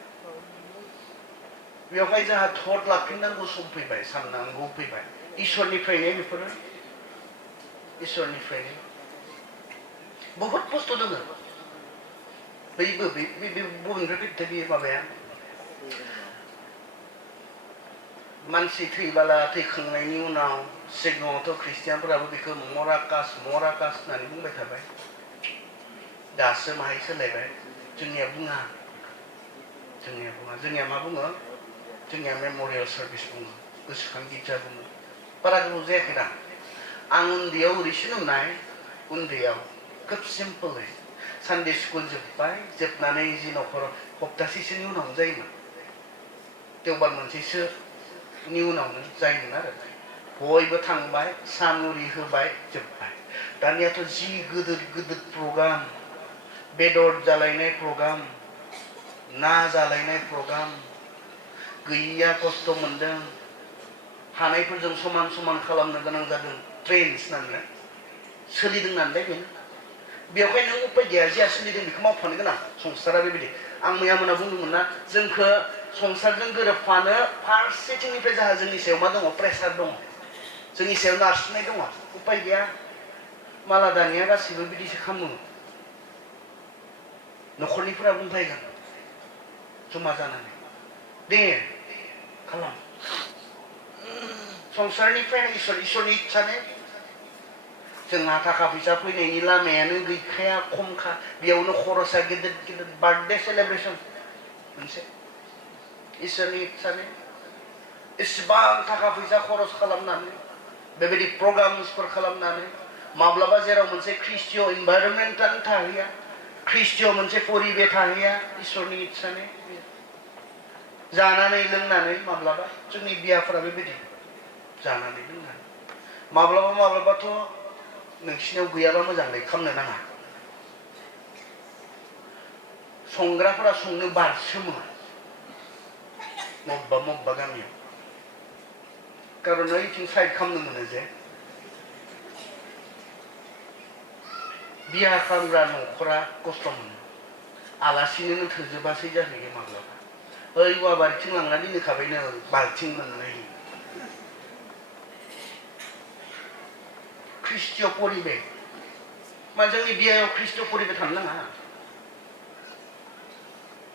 बेवहाय जोंहा थट लाफिननांगौ सम फैबाय साननांगौ फैबाय इसोरनिफ्रायनो बेफोरो इसोरनिफ्रायनो बहुत बुस्थु दङ बैबो बबेनिफ्राय फैदों बे माबाया मानसि थैबाला थैखांनायनि उनाव सिगाङावथ' ख्रिस्टियानफोराबो बेखौ मराकास होननानै बुंबाय थाबाय दासो माहाय सोलायबाय जोंनिया बुङा जोंनिया मा बुङो जोंनिया मेम'रियेल सार्भिस बुङो गोसोखां गिर्जा बुङो बारा गोबाव जायाखै दा आं उन्दैयाव ओरैसो नुनाय उन्दैयाव खोब सिम्पोलै सानडे स्कुल जोब्बाय जोबनानै जि न'खराव सप्तासेसोनि उनावनो जायोमोन देवबार मोनसेसोनि उनावनो जायोमोन आरो बयबो थांबाय सामुरि होबाय जोब्बाय दानियाथ' जि गिदिर गिदिर प्रग्राम बेदर जालायनाय प्रग्राम ना जालायनाय प्रग्राम गैयिया खस्थ' मोनदों हानायफोरजों समान समान खालामनो गोनां जादों ट्रेन्स होननानै सोलिदों नालाय बेनो बेवहाय नों उपाय गैया जिया सोलिदों बेखौ मावफानो गोनां संसारा बेबायदि आं मैया मोना बुंदोंमोन ना जोंखौ संसारजों गोरोबफानो फारसेथिंनिफ्राय जोंहा जोंनि सायाव मा दङ प्रेसार दङ जोंनि सायाव नारसिननाय दङ उपाय गैया माला दानिया गासिबो बिदिसो खालामो न'खरनिफोरा बुंफायगोन जमा जानानै दे खालाम संसारनिफ्राय इसोरनि इच्छाने जोंहा थाखा फैसा फैनायनि लामायानो गैखाया खमखा बेयावनो खरसा गिदिर गिदिर बार्थडे सेलेब्रेसन मोनसे इसोरनि इच्छाने इसेबां थाखा फैसा खरस खालामनानै बेबायदि प्रग्रामसफोर खालामनानै माब्लाबा जेराव मोनसे ख्रिस्टीय इनभाइरनमेन्टआनो थाहैया ख्रिस्टीय मोनसे परिबेस थाहैया इसोरनि इच्छाने जानानै लोंनानै माब्लाबा जोंनि बियाफोरा बेबायदि जानानै लोंनानै माब्लाबाथ' नोंसिनियाव गैयाबा मोजाङै खालामनो नाङा संग्राफोरा संनो बारसोमो मबेबा गामियाव कारन ओइथिं साइड खालामनो मोनो जे बिया खालामग्रा न'खरा खस्थ' मोनो आलासिनोनो थोजोबासै जाहैयो माब्लाबा ओइ औवा बाल्थिं लांनानै दोनखाबायनो बाल्थिं मोननै ख्रिस्टीय परिबेस मा जोंनि बियायाव ख्रिस्टीय परिबेस थानो नाङा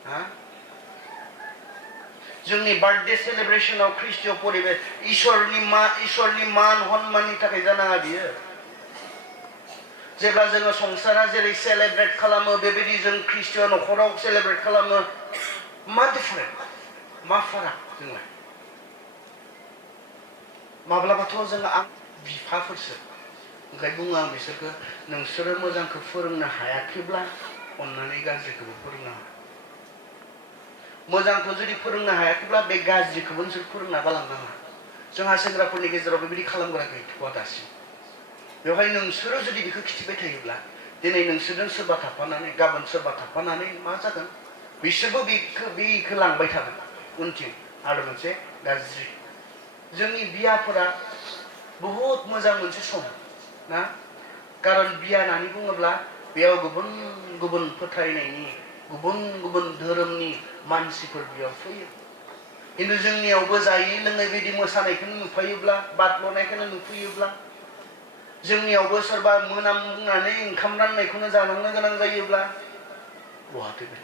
हा जोंनि बार्थडे सेलेब्रेशनाव ख्रिस्टीय परिबेस इसोरनि मान हन्माननि थाखाय जानाङा बियो जेब्ला जोङो संसारा जेरै सेलेब्रेट खालामो बेबायदि जों ख्रिस्टीय न'खराव सेलेब्रेट खालामो मा डिफारेन्ट मा फाराग जोंलाय माब्लाबाथ' जोङो आं बिफाफोरसो ओंखाय बुङो आं बिसोरखौ नोंसोरो मोजांखौ फोरोंनो हायाखैब्ला अननानै गाज्रिखौबो फोरोंनो हाया मोजांखौ जुदि फोरोंनो हायाखैब्ला बे गाज्रिखौबो नोंसोर फोरोंना गालांनाङा जोंहा सेंग्राफोरनि गेजेराव बेबायदि खालामग्रा गैथ'वा दासिम बेवहाय नोंसोरो जुदि बेखौ खिथिबाय थायोब्ला दिनै नोंसोरजों सोरबा थाफानानै गाबोन सोरबा थाफानानै मा जागोन बिसोरबो बेखौ लांबाय थागोन उनथिं आरो मोनसे गाज्रि जोंनि बियाफोरा बहुत मोजां मोनसे सम ना कारन बिया होननानै बुङोब्ला बेयाव गुबुन गुबुन फोथायनायनि गुबुन धोरोमनि मानसिफोर बेयाव फैयो खिन्थु जोंनियावबो जायै लोङै बिदि मोसानायखौनो नुफैयोब्ला बादल'नायखौनो नुफैयोब्ला जोंनियावबो सोरबा मोनामनानै ओंखाम राननायखौनो जानांनो गोनां जायोब्ला बहाथो बे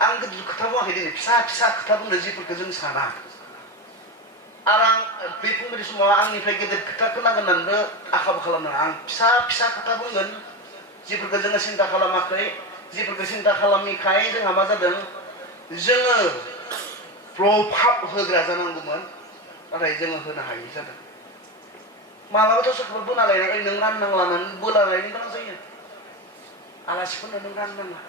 आं गिदिर खोथा बुङाखै दिनै फिसा खोथा बुंदों जिफोरखौ जों साना आरो आं बे फुंबिलि समाव आंनिफ्राय गेदेर खोथा खोनागोन होननानैबो आखाबो खालामनो आं फिसा खोथा बुंगोन जिफोरखौ जोङो सिन्था खालामाखै जिफोरखौ सिन्था खालामिखाय जोंहा मा जादों जोङो प्रभाब होग्रा जानांगौमोन नाथाय जोङो होनो हायै जादों मालाबाथ' सोरखौबा बोना लायनानै नों राननांला होननानै बोला लायनो गोनां जायो आलासिफोरनो नों राननांला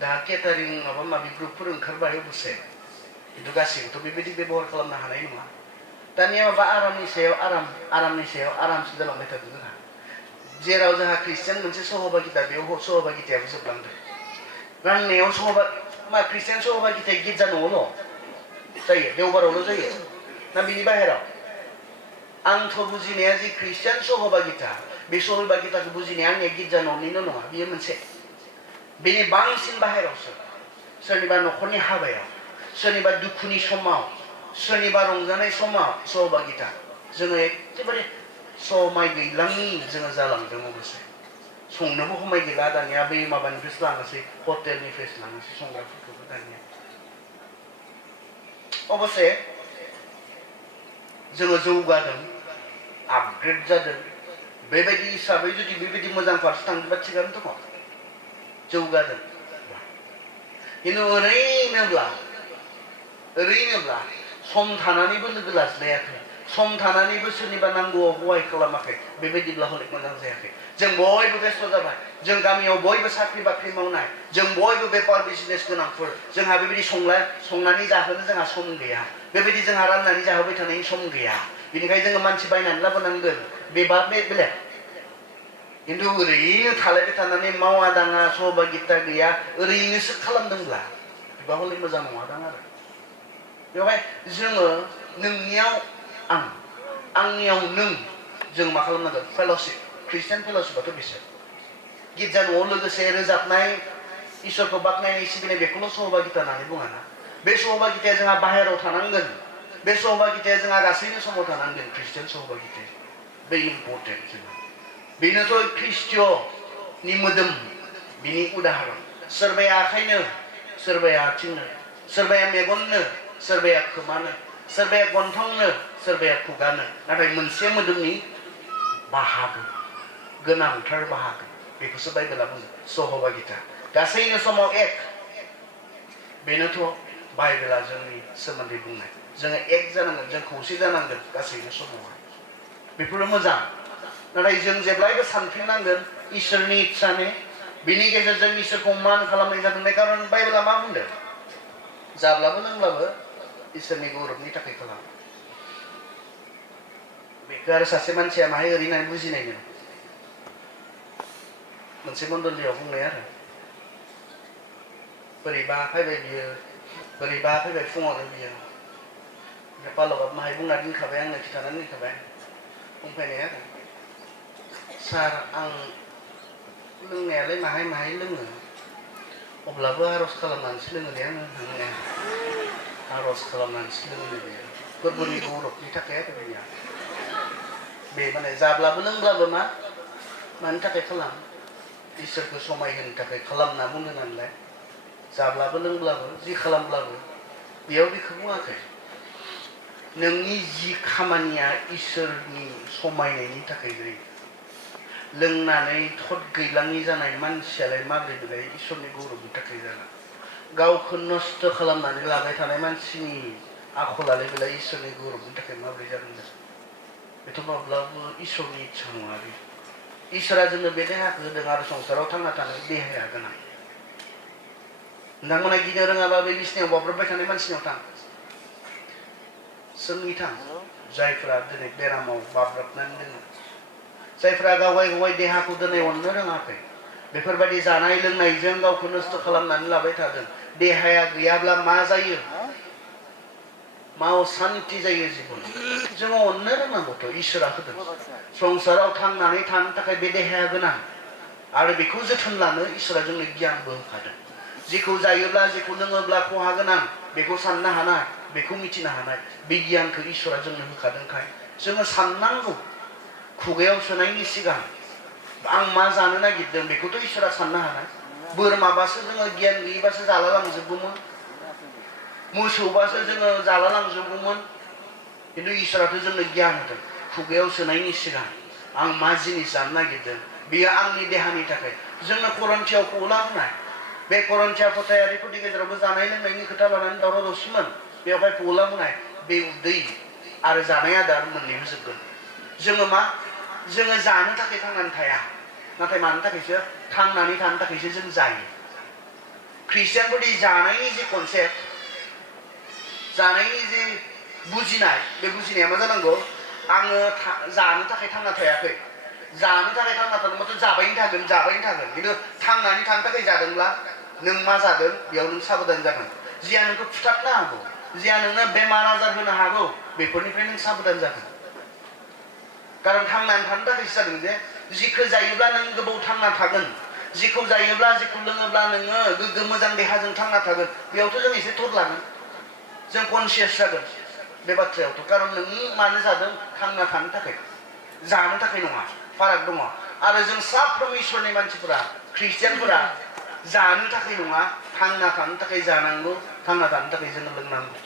दा केटारिं माबा माबि ग्रुपफोर ओंखारबाय अबसे खिन्थु गासैबोथ' बेबायदि बेबहार खालामनो हानाय नङा दानिया माबा आरामनि सायाव आरामसो जालांबाय थादों जोंहा जेराव जोंहा ख्रिस्टियान मोनसे सहभागिता बेयाव सहभागितायाबो जोबलांदों राननायाव ख्रिस्टियान सहभागिताया गिर्जा न'आवल' जायो देवबारावल' जायो ना बिनि बाहेराव आंथ' बुजिनाया जि ख्रिस्टियान सहभागिता बे सहभागिताखौ बुजिनाया आंनिया गिर्जा न'निल' नङा बियो मोनसे बेनि बांसिन बाहेरावसो सोरनिबा न'खरनि हाबायाव सोरनिबा दुखुनि समाव सोरनिबा रंजानाय समाव सहभागिता जोङो एखेबारे समाय गैलाङि जोङो जालांदों अबसे संनोबो समाय गैला दानिया बै माबानिफ्रायसो लानोसै हटेलनिफ्रायसो लानोसै संग्राफोरखौबो दानिया अबसे जोङो जौगादों आपग्रेड जादों बेबायदि हिसाबै जुदि बेबायदि मोजां फारसे थांदोंबा थिगानो दङ जौगादों खिन्थु ओरैनोब्ला सम थानानैबो लोगो लाज्लायाखै सम थानानैबो सोरनिबा नांगौआव हय खालामाखै बेबायदिब्ला हले मोजां जायाखै जों बयबो बेस्थ जाबाय जों गामियाव बयबो साख्रि बाख्रि मावनाय जों बयबो बेपार बिजनेस गोनांफोर जोंहा बेबायदि संनानै जाहोनो जोंहा सम गैया बेबायदि जोंहा राननानै जाहोबाय थानायनि सम गैया बेनिखायनो जोङो मानसि बायनानै लाबोनांगोन बेबा बेलेग खिन्थु ओरैनो थालायबाय थानानै मावा दाङा सहभागिता गैया ओरैनोसो खालामदोंब्ला बेबा हले मोजां नङादां आरो बेवहाय जोङो नोंनियाव आंनियाव नों जों मा खालामनांगोन फेल'शिप ख्रिस्टियान फेल'शिपआथ' बिसोर गिर्जा न'आव लोगोसे रोजाबनाय इसोरखौ बाख्नायनाय सिबिनाय बेखौल' सहभागिता होननानै बुङाना बे सहभागिताया जोंहा बाहेराव थानांगोन बे सहभागिताया जोंहा गासैनो समाव थानांगोन ख्रिस्टियान सहभागिताया बे इम्परटेन्ट जोंहा बेनोथ' ख्रिस्ट'नि मोदोम बिनि उदाहरन सोरबाया आखाइनो सोरबाया आथिंनो सोरबाया मेगननो सोरबाया खोमानो सोरबाया गन्थंनो सोरबाया खुगानो नाथाय मोनसे मोदोमनि बाहागो गोनांथार बाहागो बेखौसो बाइबेला बुङो सहभागिता गासैनो समाव एक बेनोथ' बाइबेला जोंनि सोमोन्दै बुंनाय जोङो एक जानांगोन जों खौसे जानांगोन गासैनो समावहाय बेफोरो मोजां नाथाय जों जेब्लायबो सानफिननांगोन इसोरनि इच्छानि बिनि गेजेरजों इसोरखौ मान खालामनाय जादों बे खारन बाइबेला मा बुंदों जाब्लाबो लोंब्लाबो इसोरनि गौरबनि थाखाय खालाम बेखौ आरो सासे मानसिया माहाय ओरैनो बुजिनायनो मोनसे मण्डलियाव बुंनाय आरो बोरैबा फैबाय बियो बोरैबा फैबाय फुङावनो बियो ओमफ्राय पालकआ माहाय बुंना दोनखाबाय आंनो खिन्थानानै दोनखाबाय बुंफैनाय आरो सार आं लोंनायालाय माहाय लोङो अब्लाबो आर'ज खालामनानैसो लोङो दे आङो होननाया आर'ज खालामनानैसो लोङो बेयो फोरबोनि गौरबनि थाखाय आरो बेनिया बे माने जाब्लाबो लोंब्लाबो मानि थाखाय खालाम इसोरखौ समायहोनो थाखाय खालामना बुंदों नालाय जाब्लाबो लोंब्लाबो जि खालामब्लाबो बेयाव बेखौ बुङाखै नोंनि जि खामानिया इसोरनि समायनायनि थाखाय जायो लोंनानै थद गैलाङि जानाय मानसियालाय माबोरै बेलाय इसोरनि गौरबनि थाखाय जाना गावखौ नस्थ' खालामनानै लाबाय थानाय मानसिनि आखलालाय बेलाय इसोरनि गौरबनि थाखाय माबोरै जागोन बेथ' माब्लाबो इसोरनि इच्छा नङा बे इसोरा जोंनो बे देहाखौ होदों आरो संसाराव थांना थानो देहाया गोनां नोंथांमोना गिनो रोङाबा बे बिसिनायाव बाब्राबबाय थानाय मानसिनाव थां सोंनि थां जायफोरा दिनै बेरामाव बाब्राबनानै दङ जायफोरा गावगाय देहाखौ दिनै अननो रोङाखै बेफोरबायदि जानाय लोंनायजों गावखौ नस्थ' खालामनानै लाबाय थादों देहाया गैयाब्ला मा जायो मा असान्ति जायो जिबन जोङो अननो रोंनांगौथ' इसोरा होदों संसाराव थांनानै थानो थाखाय बे देहाया गोनां आरो बेखौ जोथोन लानो इसोरा जोंनो गियानबो होखादों जेखौ जायोब्ला जेखौ लोङोब्ला खहा गोनां बेखौ साननो हानाय बेखौ मिथिनो हानाय बे गियानखौ इसोरा जोंनो होखादोंखाय जोङो साननांगौ खुगायाव सोनायनि सिगां आं मा जानो नागिरदों बेखौथ' इसोरा साननो हानाय बोरमाबासो जोङो गियान गैयिबासो जाला लांजोबगौमोन मोसौबासो जोङो जाला लांजोबगौमोन खिन्थु इसोराथ' जोंनो गियान होदों खुगायाव सोनायनि सिगां आं मा जिनिस जानो नागिरदों बेयो आंनि देहानि थाखाय जोंनो करन्थियाव पौला बुंनाय बे करन्थिया फोथायारिफोरनि गेजेरावबो जानाय लोंनायनि खोथा लानानै दावराव दावसिमोन बेवहाय पौला बुंनाय बे उदै आरो जानाय आदार मोननैबो जोबगोन जोङो मा जोङो जानो थाखाय थांनानै थाया नाथाय मानो थाखायसो थांनानै थानो थाखायसो जों जायो ख्रिस्टियानफोरनि जानायनि जे कनसेप्ट जानायनि जे बुजिनाय बे बुजिनाया मा जानांगौ आङो जानो थाखाय थांना थायाखै जानो थाखाय थांना थादोंबाथ' जाबायनो थागोन खिन्थु थांनानै थानो थाखाय जादोंब्ला नों मा जादों बेयाव नों साबधान जागोन जिया नोंखौ फुथारनो हागौ जिया नोंनो बेमार आजार होनो हागौ बेफोरनिफ्राय नों साबधान जागोन कारन थांनानै थानो थाखायसो जादों जे जिखौ जायोब्ला नों गोबाव थांना थागोन जिखौ जायोब्ला जिखौ लोङोब्ला नोङो गोग्गो मोजां देहाजों थांना थागोन बेयावथ' जों एसे थद लागोन जों कनसियास जागोन बे बाथ्रायावथ' कारन नों मानो जादों थांना थानो थाखाय जानो थाखाय नङा फाराग दङ आरो जों साफ्रोम इसोरनि मानसिफोरा ख्रिस्टियानफोरा जानो थाखाय नङा थांना थानो थाखाय जानांगौ थांना थानो थाखाय जोङो लोंनांगौ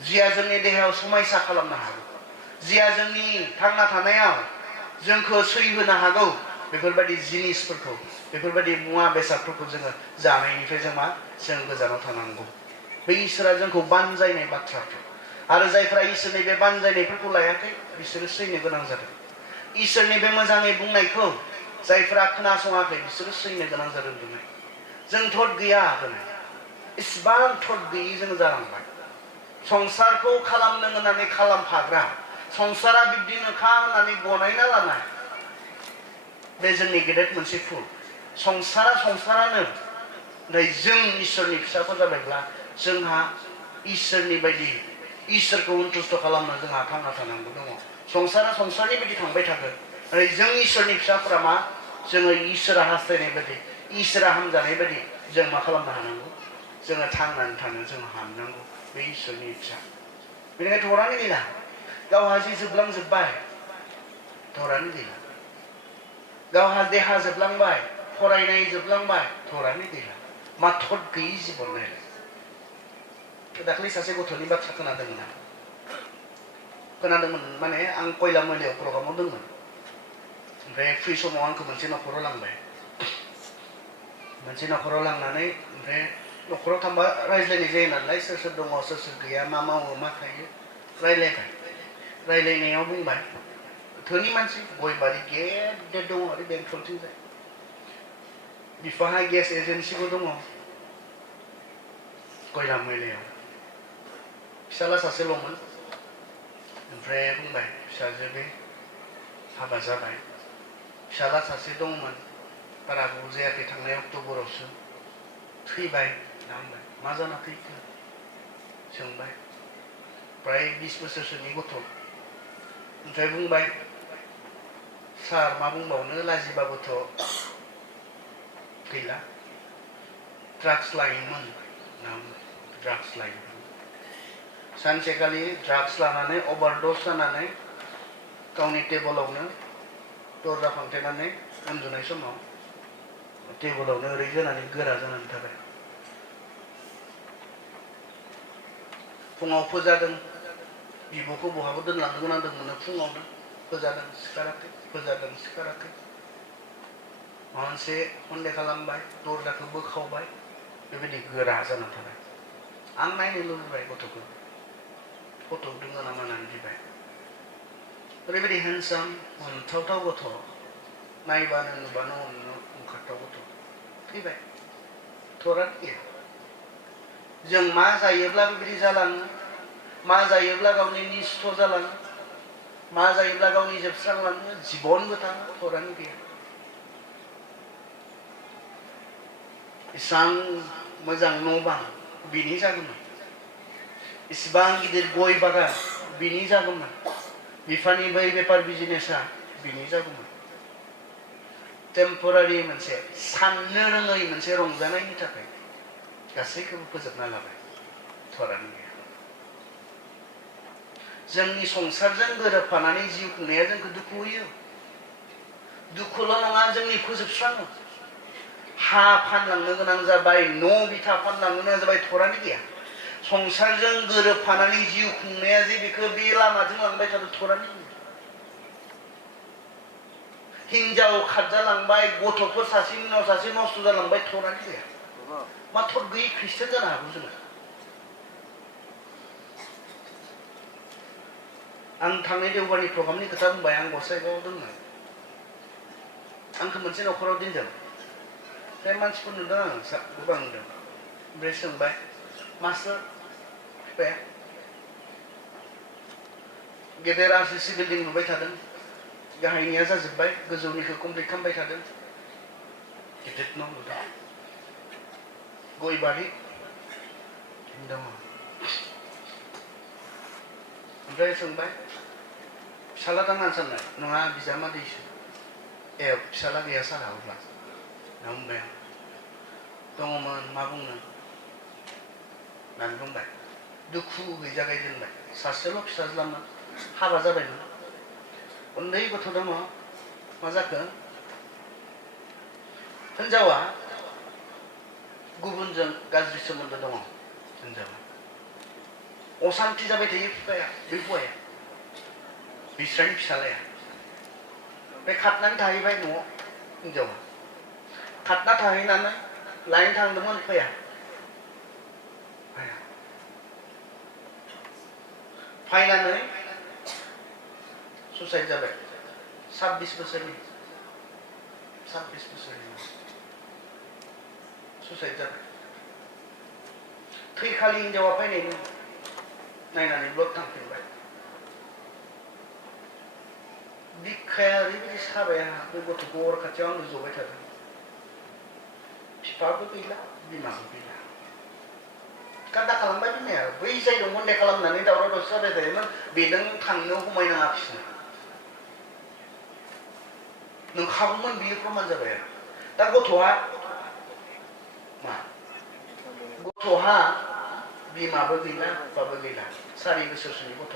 जिया जोंनि देहायाव समायसा खालामनो हागौ जिया जोंनि थांना थानायाव जोंखौ सै होनो हागौ बेफोरबायदि जिनिसफोरखौ बेफोरबायदि मुवा बेसादफोरखौ जोङो जानायनिफ्राय जों गोजानाव थानांगौ बे इसोरा जोंखौ बानजायनाय बाथ्राफोर आरो जायफ्रा इसोरनि बे बानजायनायफोरखौ लायाखै बिसोरो सैनो गोनां जादों इसोरनि बे मोजाङै बुंनायखौ जायफ्रा खोनासङाखै बिसोरो सैनो गोनां जादों बुंनाय जों थद गैया होनाय इसिबां थद गैयि जों जालांबाय संसारखौ खालामनो होननानै खालामफाग्रा संसारा बिब्दिनोखा होननानै गनायना लानाय बे जोंनि गेदेर मोनसे भुल संसारानो नै जों इसोरनि फिसाफोर जाबायब्ला जोंहा इसोरनि बायदि इसोरखौ उन्थुस्थ' खालामनो जोंहा थांना थानांगौ दङ संसारा संसारनि बायदि थांबाय थागोन ओरै जों इसोरनि फिसाफोरा मा जोङो इसोरा हास्थायनाय बायदि इसोरा हामजानाय बायदि जों मा खालामनो हानांगौ जोङो थांनानै थानो जों हानांगौ बे इसोरनि इच्छा बेनिखायनो थरानो गैला गावहा जि जोबलांजोब्बाय थरानो गैला गावहा देहा जोबलांबाय फरायनाय जोबलांबाय थरानो गैला मा थद गैयि जिबन नायलाय दाख्लै सासे गथ'नि बाथ्रा खोनादोंमोन माने आं कयला मैलायाव प्रग्रामाव दंमोन ओमफ्राय फ्रि समाव आंखौ मोनसे न'खराव लांबाय मोनसे न'खराव लांनानै ओमफ्राय न'खराव थांबा रायज्लायनाय जायो नालाय सोर सोर दङ सोर सोर गैया मा मावो मा थायो रायज्लायबाय रायज्लायनायाव बुंबाय धोनि मानसि गय बारि गेदेर दङ ओरै बेंथलथिंजाय बिफाहा गेस एजेन्सिबो दङ कयला मैलायाव फिसाला सासेल'मोन ओमफ्राय बुंबाय फिसाजो बे हाबा जाबाय फिसाला सासे दंमोन बारा गोबाव जायाखै थांनाय अक्ट'बरावसो थैबाय होनना बुंबाय मा जाना थैखो सोंबाय प्राय 20 बोसोरसोनि गथ' ओमफ्राय बुंबाय सार मा बुंबावनो लाजिबाबोथ' गैला ड्राग्स लायोमोन ड्राग्स लायोमोन सानसेखालि ड्राग्स लानानै अभारड'स जानानै गावनि टेबोलावनो दरजा फांथेनानै उन्दुनाय समाव टेबोलावनो ओरै जानानै गोरा जानानै थाबाय फुङाव फोजादों बिब'खौ बहाबा दोनलांनो गोनां दंमोन फुङावनो फोजादों सिखाराखै फोजादों सिखाराखै माबा मोनसे सन्देह खालामबाय दरजाखौ बोखावबाय बेबायदि गोरा जानानै थाबाय आं नायनो लुबैबाय गथ'खौ गथ' दङ नामा होननानै बिबाय ओरैबायदि हेन्डसाम अनथावथाव गथ' नायबानो नुबानो अननो ओंखारथाव गथ' थैबाय थरानो गैया जों मा जायोब्ला बेबायदि जालाङो मा जायोब्ला गावनि निस्थ' जालाङो मा जायोब्ला गावनि जोबस्रांलाङो जिबनबो थाङो थरानो गैया इसां मोजां न' बां बिनि जागौमोन इसिबां गिदिर गय बागान बिनि जागौमोन बिफानि बै बेफार बिजनेसा बिनि जागौमोन टेम्परारि मोनसे साननो रोङै मोनसे रंजानायनि थाखाय गासैखौबो फोजोबना लाबाय थरानो गैया जोंनि संसारजों गोरोबफानानै जिउ खुंनाया जोंखौ दुखु होयो दुखुल' नङा जोंनि फोजोबस्राङो हा फानलांनो गोनां जाबाय न' बिथा फानलांनो गोनां जाबाय थरानो गैया संसारजों गोरोबफानानै जिउ खुंनाया जे बेखौ बे लामाजों लांबाय थादों थरानो गैया हिनजाव खारजालांबाय गथ'फोर सासेनि उनाव सासे नस्थ' जालांबाय थरानो गैया मा थर गैयै ख्रिस्टान जानो हागौ जोङो आं थांनाय देवबारनि प्रग्रामनि खोथा बुंबाय आं गसाइगावआव दंमोन आंखौ मोनसे न'खराव दोनदों बे मानसिफोर नुदों आं गोबां नुदों ओमफ्राय सोंबाय मास्टार बिफाया गेदेर आरसिसि बिल्डिं लुबाय थादों गाहायनिया जाजोब्बाय गोजौनिखौ कमप्लिट खालामबाय थादों गिदिर न' लुदों गय बारि दङ ओमफ्राय सोंबाय फिसाला दं होनना साननाय नङा बिजामादैसो ए फिसाला गैया सारा अब्ला ना बुंबाय आं दङमोन मा बुंनो होननानै बुंबाय दुखुयै जागायजेनबाय सासेल' फिसाज्लामोन हाबा जाबायमोन उन्दै गथ' दङ मा जाखो हिनजावा गुबुनजों गाज्रि सोमोन्दो दङ हिनजावा असान्ति जाबाय थायो बिफाया बे हौवाया बिस्रानि फिसालाया बे खारनानै थाहैबाय न'आव हिनजावा खारना थाहैनानै लायनो थांदोंमोन बिफाया फायनानै सुसाइड जाबाय 26 बोसोरनि सुसाइड जाबाय थैखालि हिनजावा फैनायनि नायनानै ब्लड थांफिनबाय बिखाया ओरैबायदि साबाय आंहा बे गथ'खौ अर खाथियाव आंनो जबाय थादों बिफाबो गैला बिमाबो गैला गादा खालामबाय बिमाया बै जायगायाव मन्डे खालामनानै दावराव दावसि जाबाय थायोमोन बेजों थांनो हमायनाङाखिसै नोंखागौमोन बियो प्रमान जाबाय आरो दा गथ'हा मा गथ'हा बिमाबो गैला बिफाबो गैला 4 बोसोरसोनि गथ'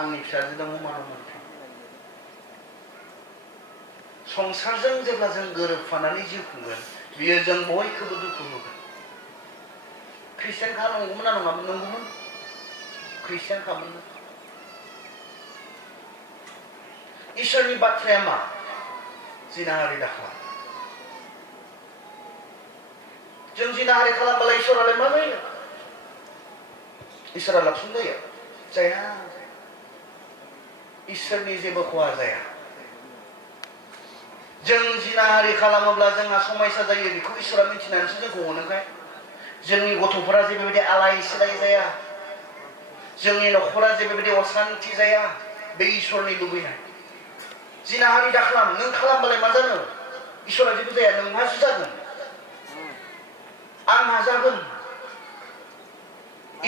आंनि फिसाजो दङ मानोमोन संसारजों जेब्ला जों गोरोबफानानै जिउ खुंगोन बियो जों बयखौबो दुखु होगोन ख्रिस्टियान खालामगौमोन ना नङामोन नंगौमोन ख्रिस्टियान खालामोन इसोरनि बाथ्राया मा जिनाहारि दाखालाम जों जिनाहारि खालामबालाय इसोरालाय मा जायो इसोरा लाबसिन जायो जाया इसोरनि जेबो खहा जाया जों जिनाहारि खालामोब्ला जोंहा समयसा जायो बेखौ इसोरा मिथिनानैसो जोंखौ अनोखाय जोंनि गथ'फोरा जेबेबायदि आलाय सिलाय जाया जोंनि न'खरा जेबेबायदि असान्ति जाया बे इसोरनि लुबैनाय जिनाहारि दाखालाम नों खालामबालाय मा जानो इसोरा जेबो जाया नोंहासो जागोन आंहा जागोन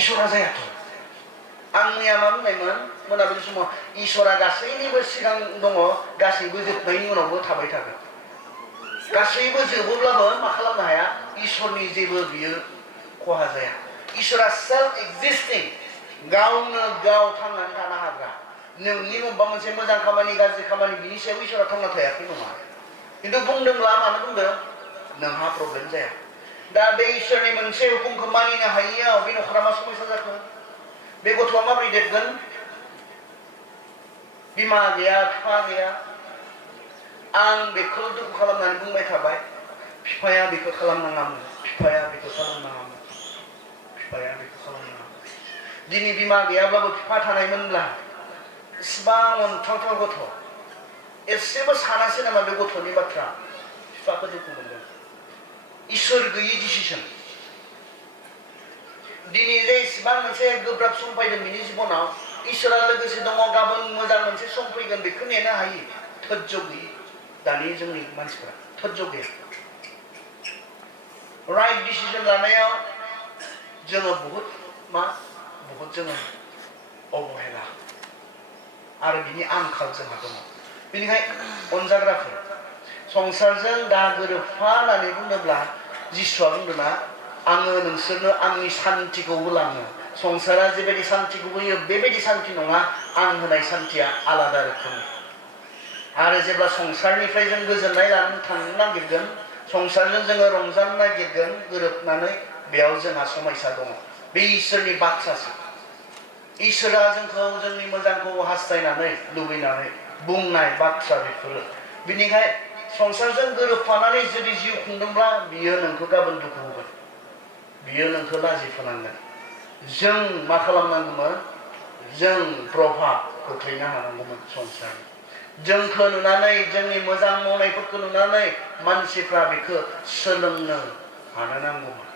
इसोरा जायाथ' आं मैया मा बुंनायमोन मोनाबिलि समाव इसोरा गासैनिबो सिगां दङ गासैबो जोबनायनि उनावबो थाबाय थागोन गासैबो जोबोब्लाबो मा खालामनो हाया इसोरनि जेबो बियो खहा जाया इसोरा सेल्फ एक्जिस्टिं गावनो गाव थांनानै थानो हाग्रा नोंनि बबेबा मोनसे मोजां खामानि गाज्रि खामानि बिनि सायाव इसोरा थांना थायाखै नङा खिन्थु बुंदोंब्ला मानो बुंदों नोंहा प्रब्लेम जाया दा बे इसोरनि मोनसे हुकुमखौ मानिनो हायियाव बे न'खरा मा समस्या जाखो बे गथ'आ माबोरै देरगोन बिमा गैया बिफा गैया आं बेखौ दुखु खालामनानै बुंबाय थाबाय बिफाया बेखौ खालामनाङामोन बिफाया बेखौ खालामनाङामोन बिफाया बेखौ खालामनाङामोन दिनै बिमा गैयाब्लाबो बिफा थानायमोनब्ला इसिबां अनथावथाव गथ' एसेबो सानासै नामा बे गथ'नि बाथ्रा बिफाखौ दुखु मोनदों इसोर गैयि डिसिसन दिनै जे इसिबां मोनसे गोब्राब सम फैदों बिनि जिबनाव इसोरा लोगोसे दङ गाबोन मोजां मोनसे सम फैगोन बेखौ नेनो हायो धैर्य गैयि दानि जोंनि मानसिफोरा धैर्य गैया राइट डिसिसन लानायाव जोङो बहुत जोङो अबहेला आरो बिनि आंखाल जोंहा दङ बेनिखायनो अनजाग्राफोर संसारजों दा गोरोबफा होननानै बुङोब्ला जिसुआ बुंदोंना आङो नोंसोरनो आंनि सान्थिखौ होलाङो संसारा जेबायदि सान्थिखौ होयो बेबायदि सान्थि नङा आं होनाय सान्थिया आलादा रोखोमनि आरो जेब्ला संसारनिफ्राय जों गोजोननाय लानो थांनो नागिरगोन संसारजों जोङो रंजानो नागिरगोन गोरोबनानै बेयाव जोंहा समयसा दङ बे इसोरनि बाथ्रासो इसोरा जोंखौ जोंनि मोजांखौ हास्थायनानै लुबैनानै बुंनाय बाथ्रा बेफोरो बिनिखाय संसारजों गोरोबफानानै जुदि जिउ खुंदोंब्ला बियो नोंखौ गाबोन दुखु होगोन बियो नोंखौ लाजि फोनांगोन जों मा खालामनांगौमोन जों प्रभाब खोख्लैनो हानांगौमोन संसार जोंखौ नुनानै जोंनि मोजां मावनायफोरखौ नुनानै मानसिफ्रा बेखौ सोलोंनो हानो नांगौमोन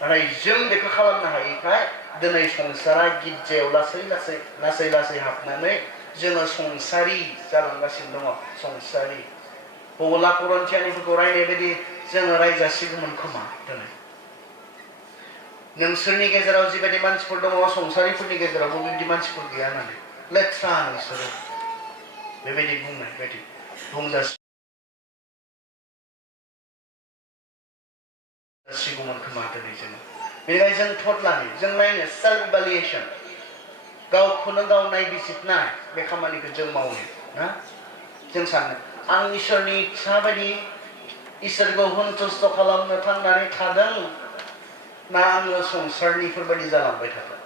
नाथाय जों बेखौ खालामनो हायैखाय दिनै संसारा गिर्जायाव लासै लासै हाबनानै जोङो संसारि जालांगासिनो दङ संसारि बबेला करन्थियानिफोरखौ रायनाय बायदि जोङो रायजासिगौमोन खोमा दिनै नोंसोरनि गेजेराव जिबायदि मानसिफोर दङ संसारिफोरनि गेजेरावबो बिदि मानसिफोर गैया होननानै लेथ्रा नोंसोरो बेबायदि बुंनाय बायदि बुंजासिगौमोन खोमा दिनै जोङो बेनिखायनो जों थट लानि जों नायनो सेल्फ इभालुएसन गावखौनो गाव नायबिजिरनाय बे खामानिखौ जों मावनो ना जों सानो आं इसोरनि इच्छा बायदि इसोरखौ सन्तुष्ट खालामनो थांनानै थादों ना आङो संसारनिफोर बायदि जालांबाय थादों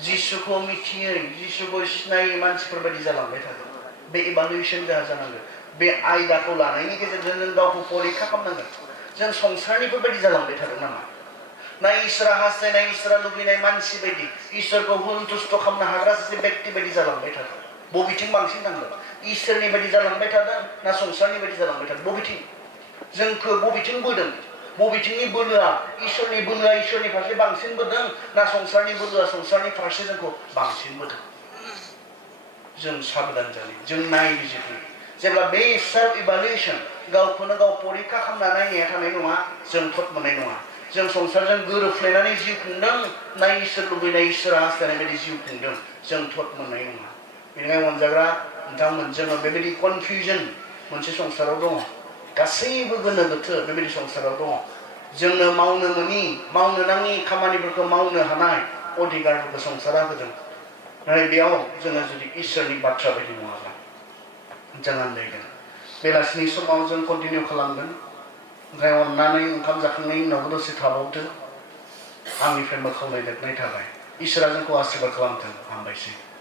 जिसुखौ मिथियै जिसुखौ सिनायै मानसिफोर बायदि जालांबाय थादों बे इभालुएसन जोंहा जानांगोन बे आयदाखौ लानायनि गेजेरजों जों गावखौ परीक्षा खालामनांगोन जों संसारनिफोर बायदि जालांबाय थादों नामा ना इसोरा हास्थायनाय इसोरा लुबैनाय मानसि बायदि इसोरखौ सन्तुष्ट खालामनो हाग्रा सासे व्यक्ति बायदि जालांबाय थादों बबेथिं बांसिन थांदों इसोरनि बायदि जालांबाय थादों ना संसारनि बायदि जालांबाय थादों बबेथिं जोंखौ बबेथिं बोदों बबेथिंनि बोलोआ इसोरनि फारसे बांसिन बोदों ना संसारनि बोलोआ संसारनि फारसे जोंखौ बांसिन बोदों जों साबधान जानो जों नायबिजिरनो जेब्ला बे सेल्फ इभालुएसन गावखौनो गाव परीक्षा खालामना नायनाया थानाय नङा जों थट मोननाय नङा जों संसारजों गोरोबफ्लेनानै जिउ खुंदों ना इसोर लुबैनाय इसोरा हास्थायनाय बायदि जिउ खुंदों जों थट मोननाय नङा बेनिखायनो अनजाग्रा नोंथांमोन जोङो बेबायदि कनफिउजन मोनसे संसाराव दङ गासैबो गोनो गोथो बेबायदि संसाराव दङ जोंनो मावनो मोनि मावनो नाङि खामानिफोरखौ मावनो हानाय अधिकारफोरखौ संसारा होदों नाथाय बेयाव जोङो जुदि इसोरनि बाथ्रा बायदि नङाब्ला जों आन्दायगोन बेलासिनि समाव जों कन्टिनिउ खालामगोन ओमफ्राय अननानै ओंखाम जाखांनायनि उनावबो दसे थाबावदो आंनिफ्राय मोखां नायदेरनाय थाबाय इसोरा जोंखौ आशीर्बाद खालामथों हामबायसै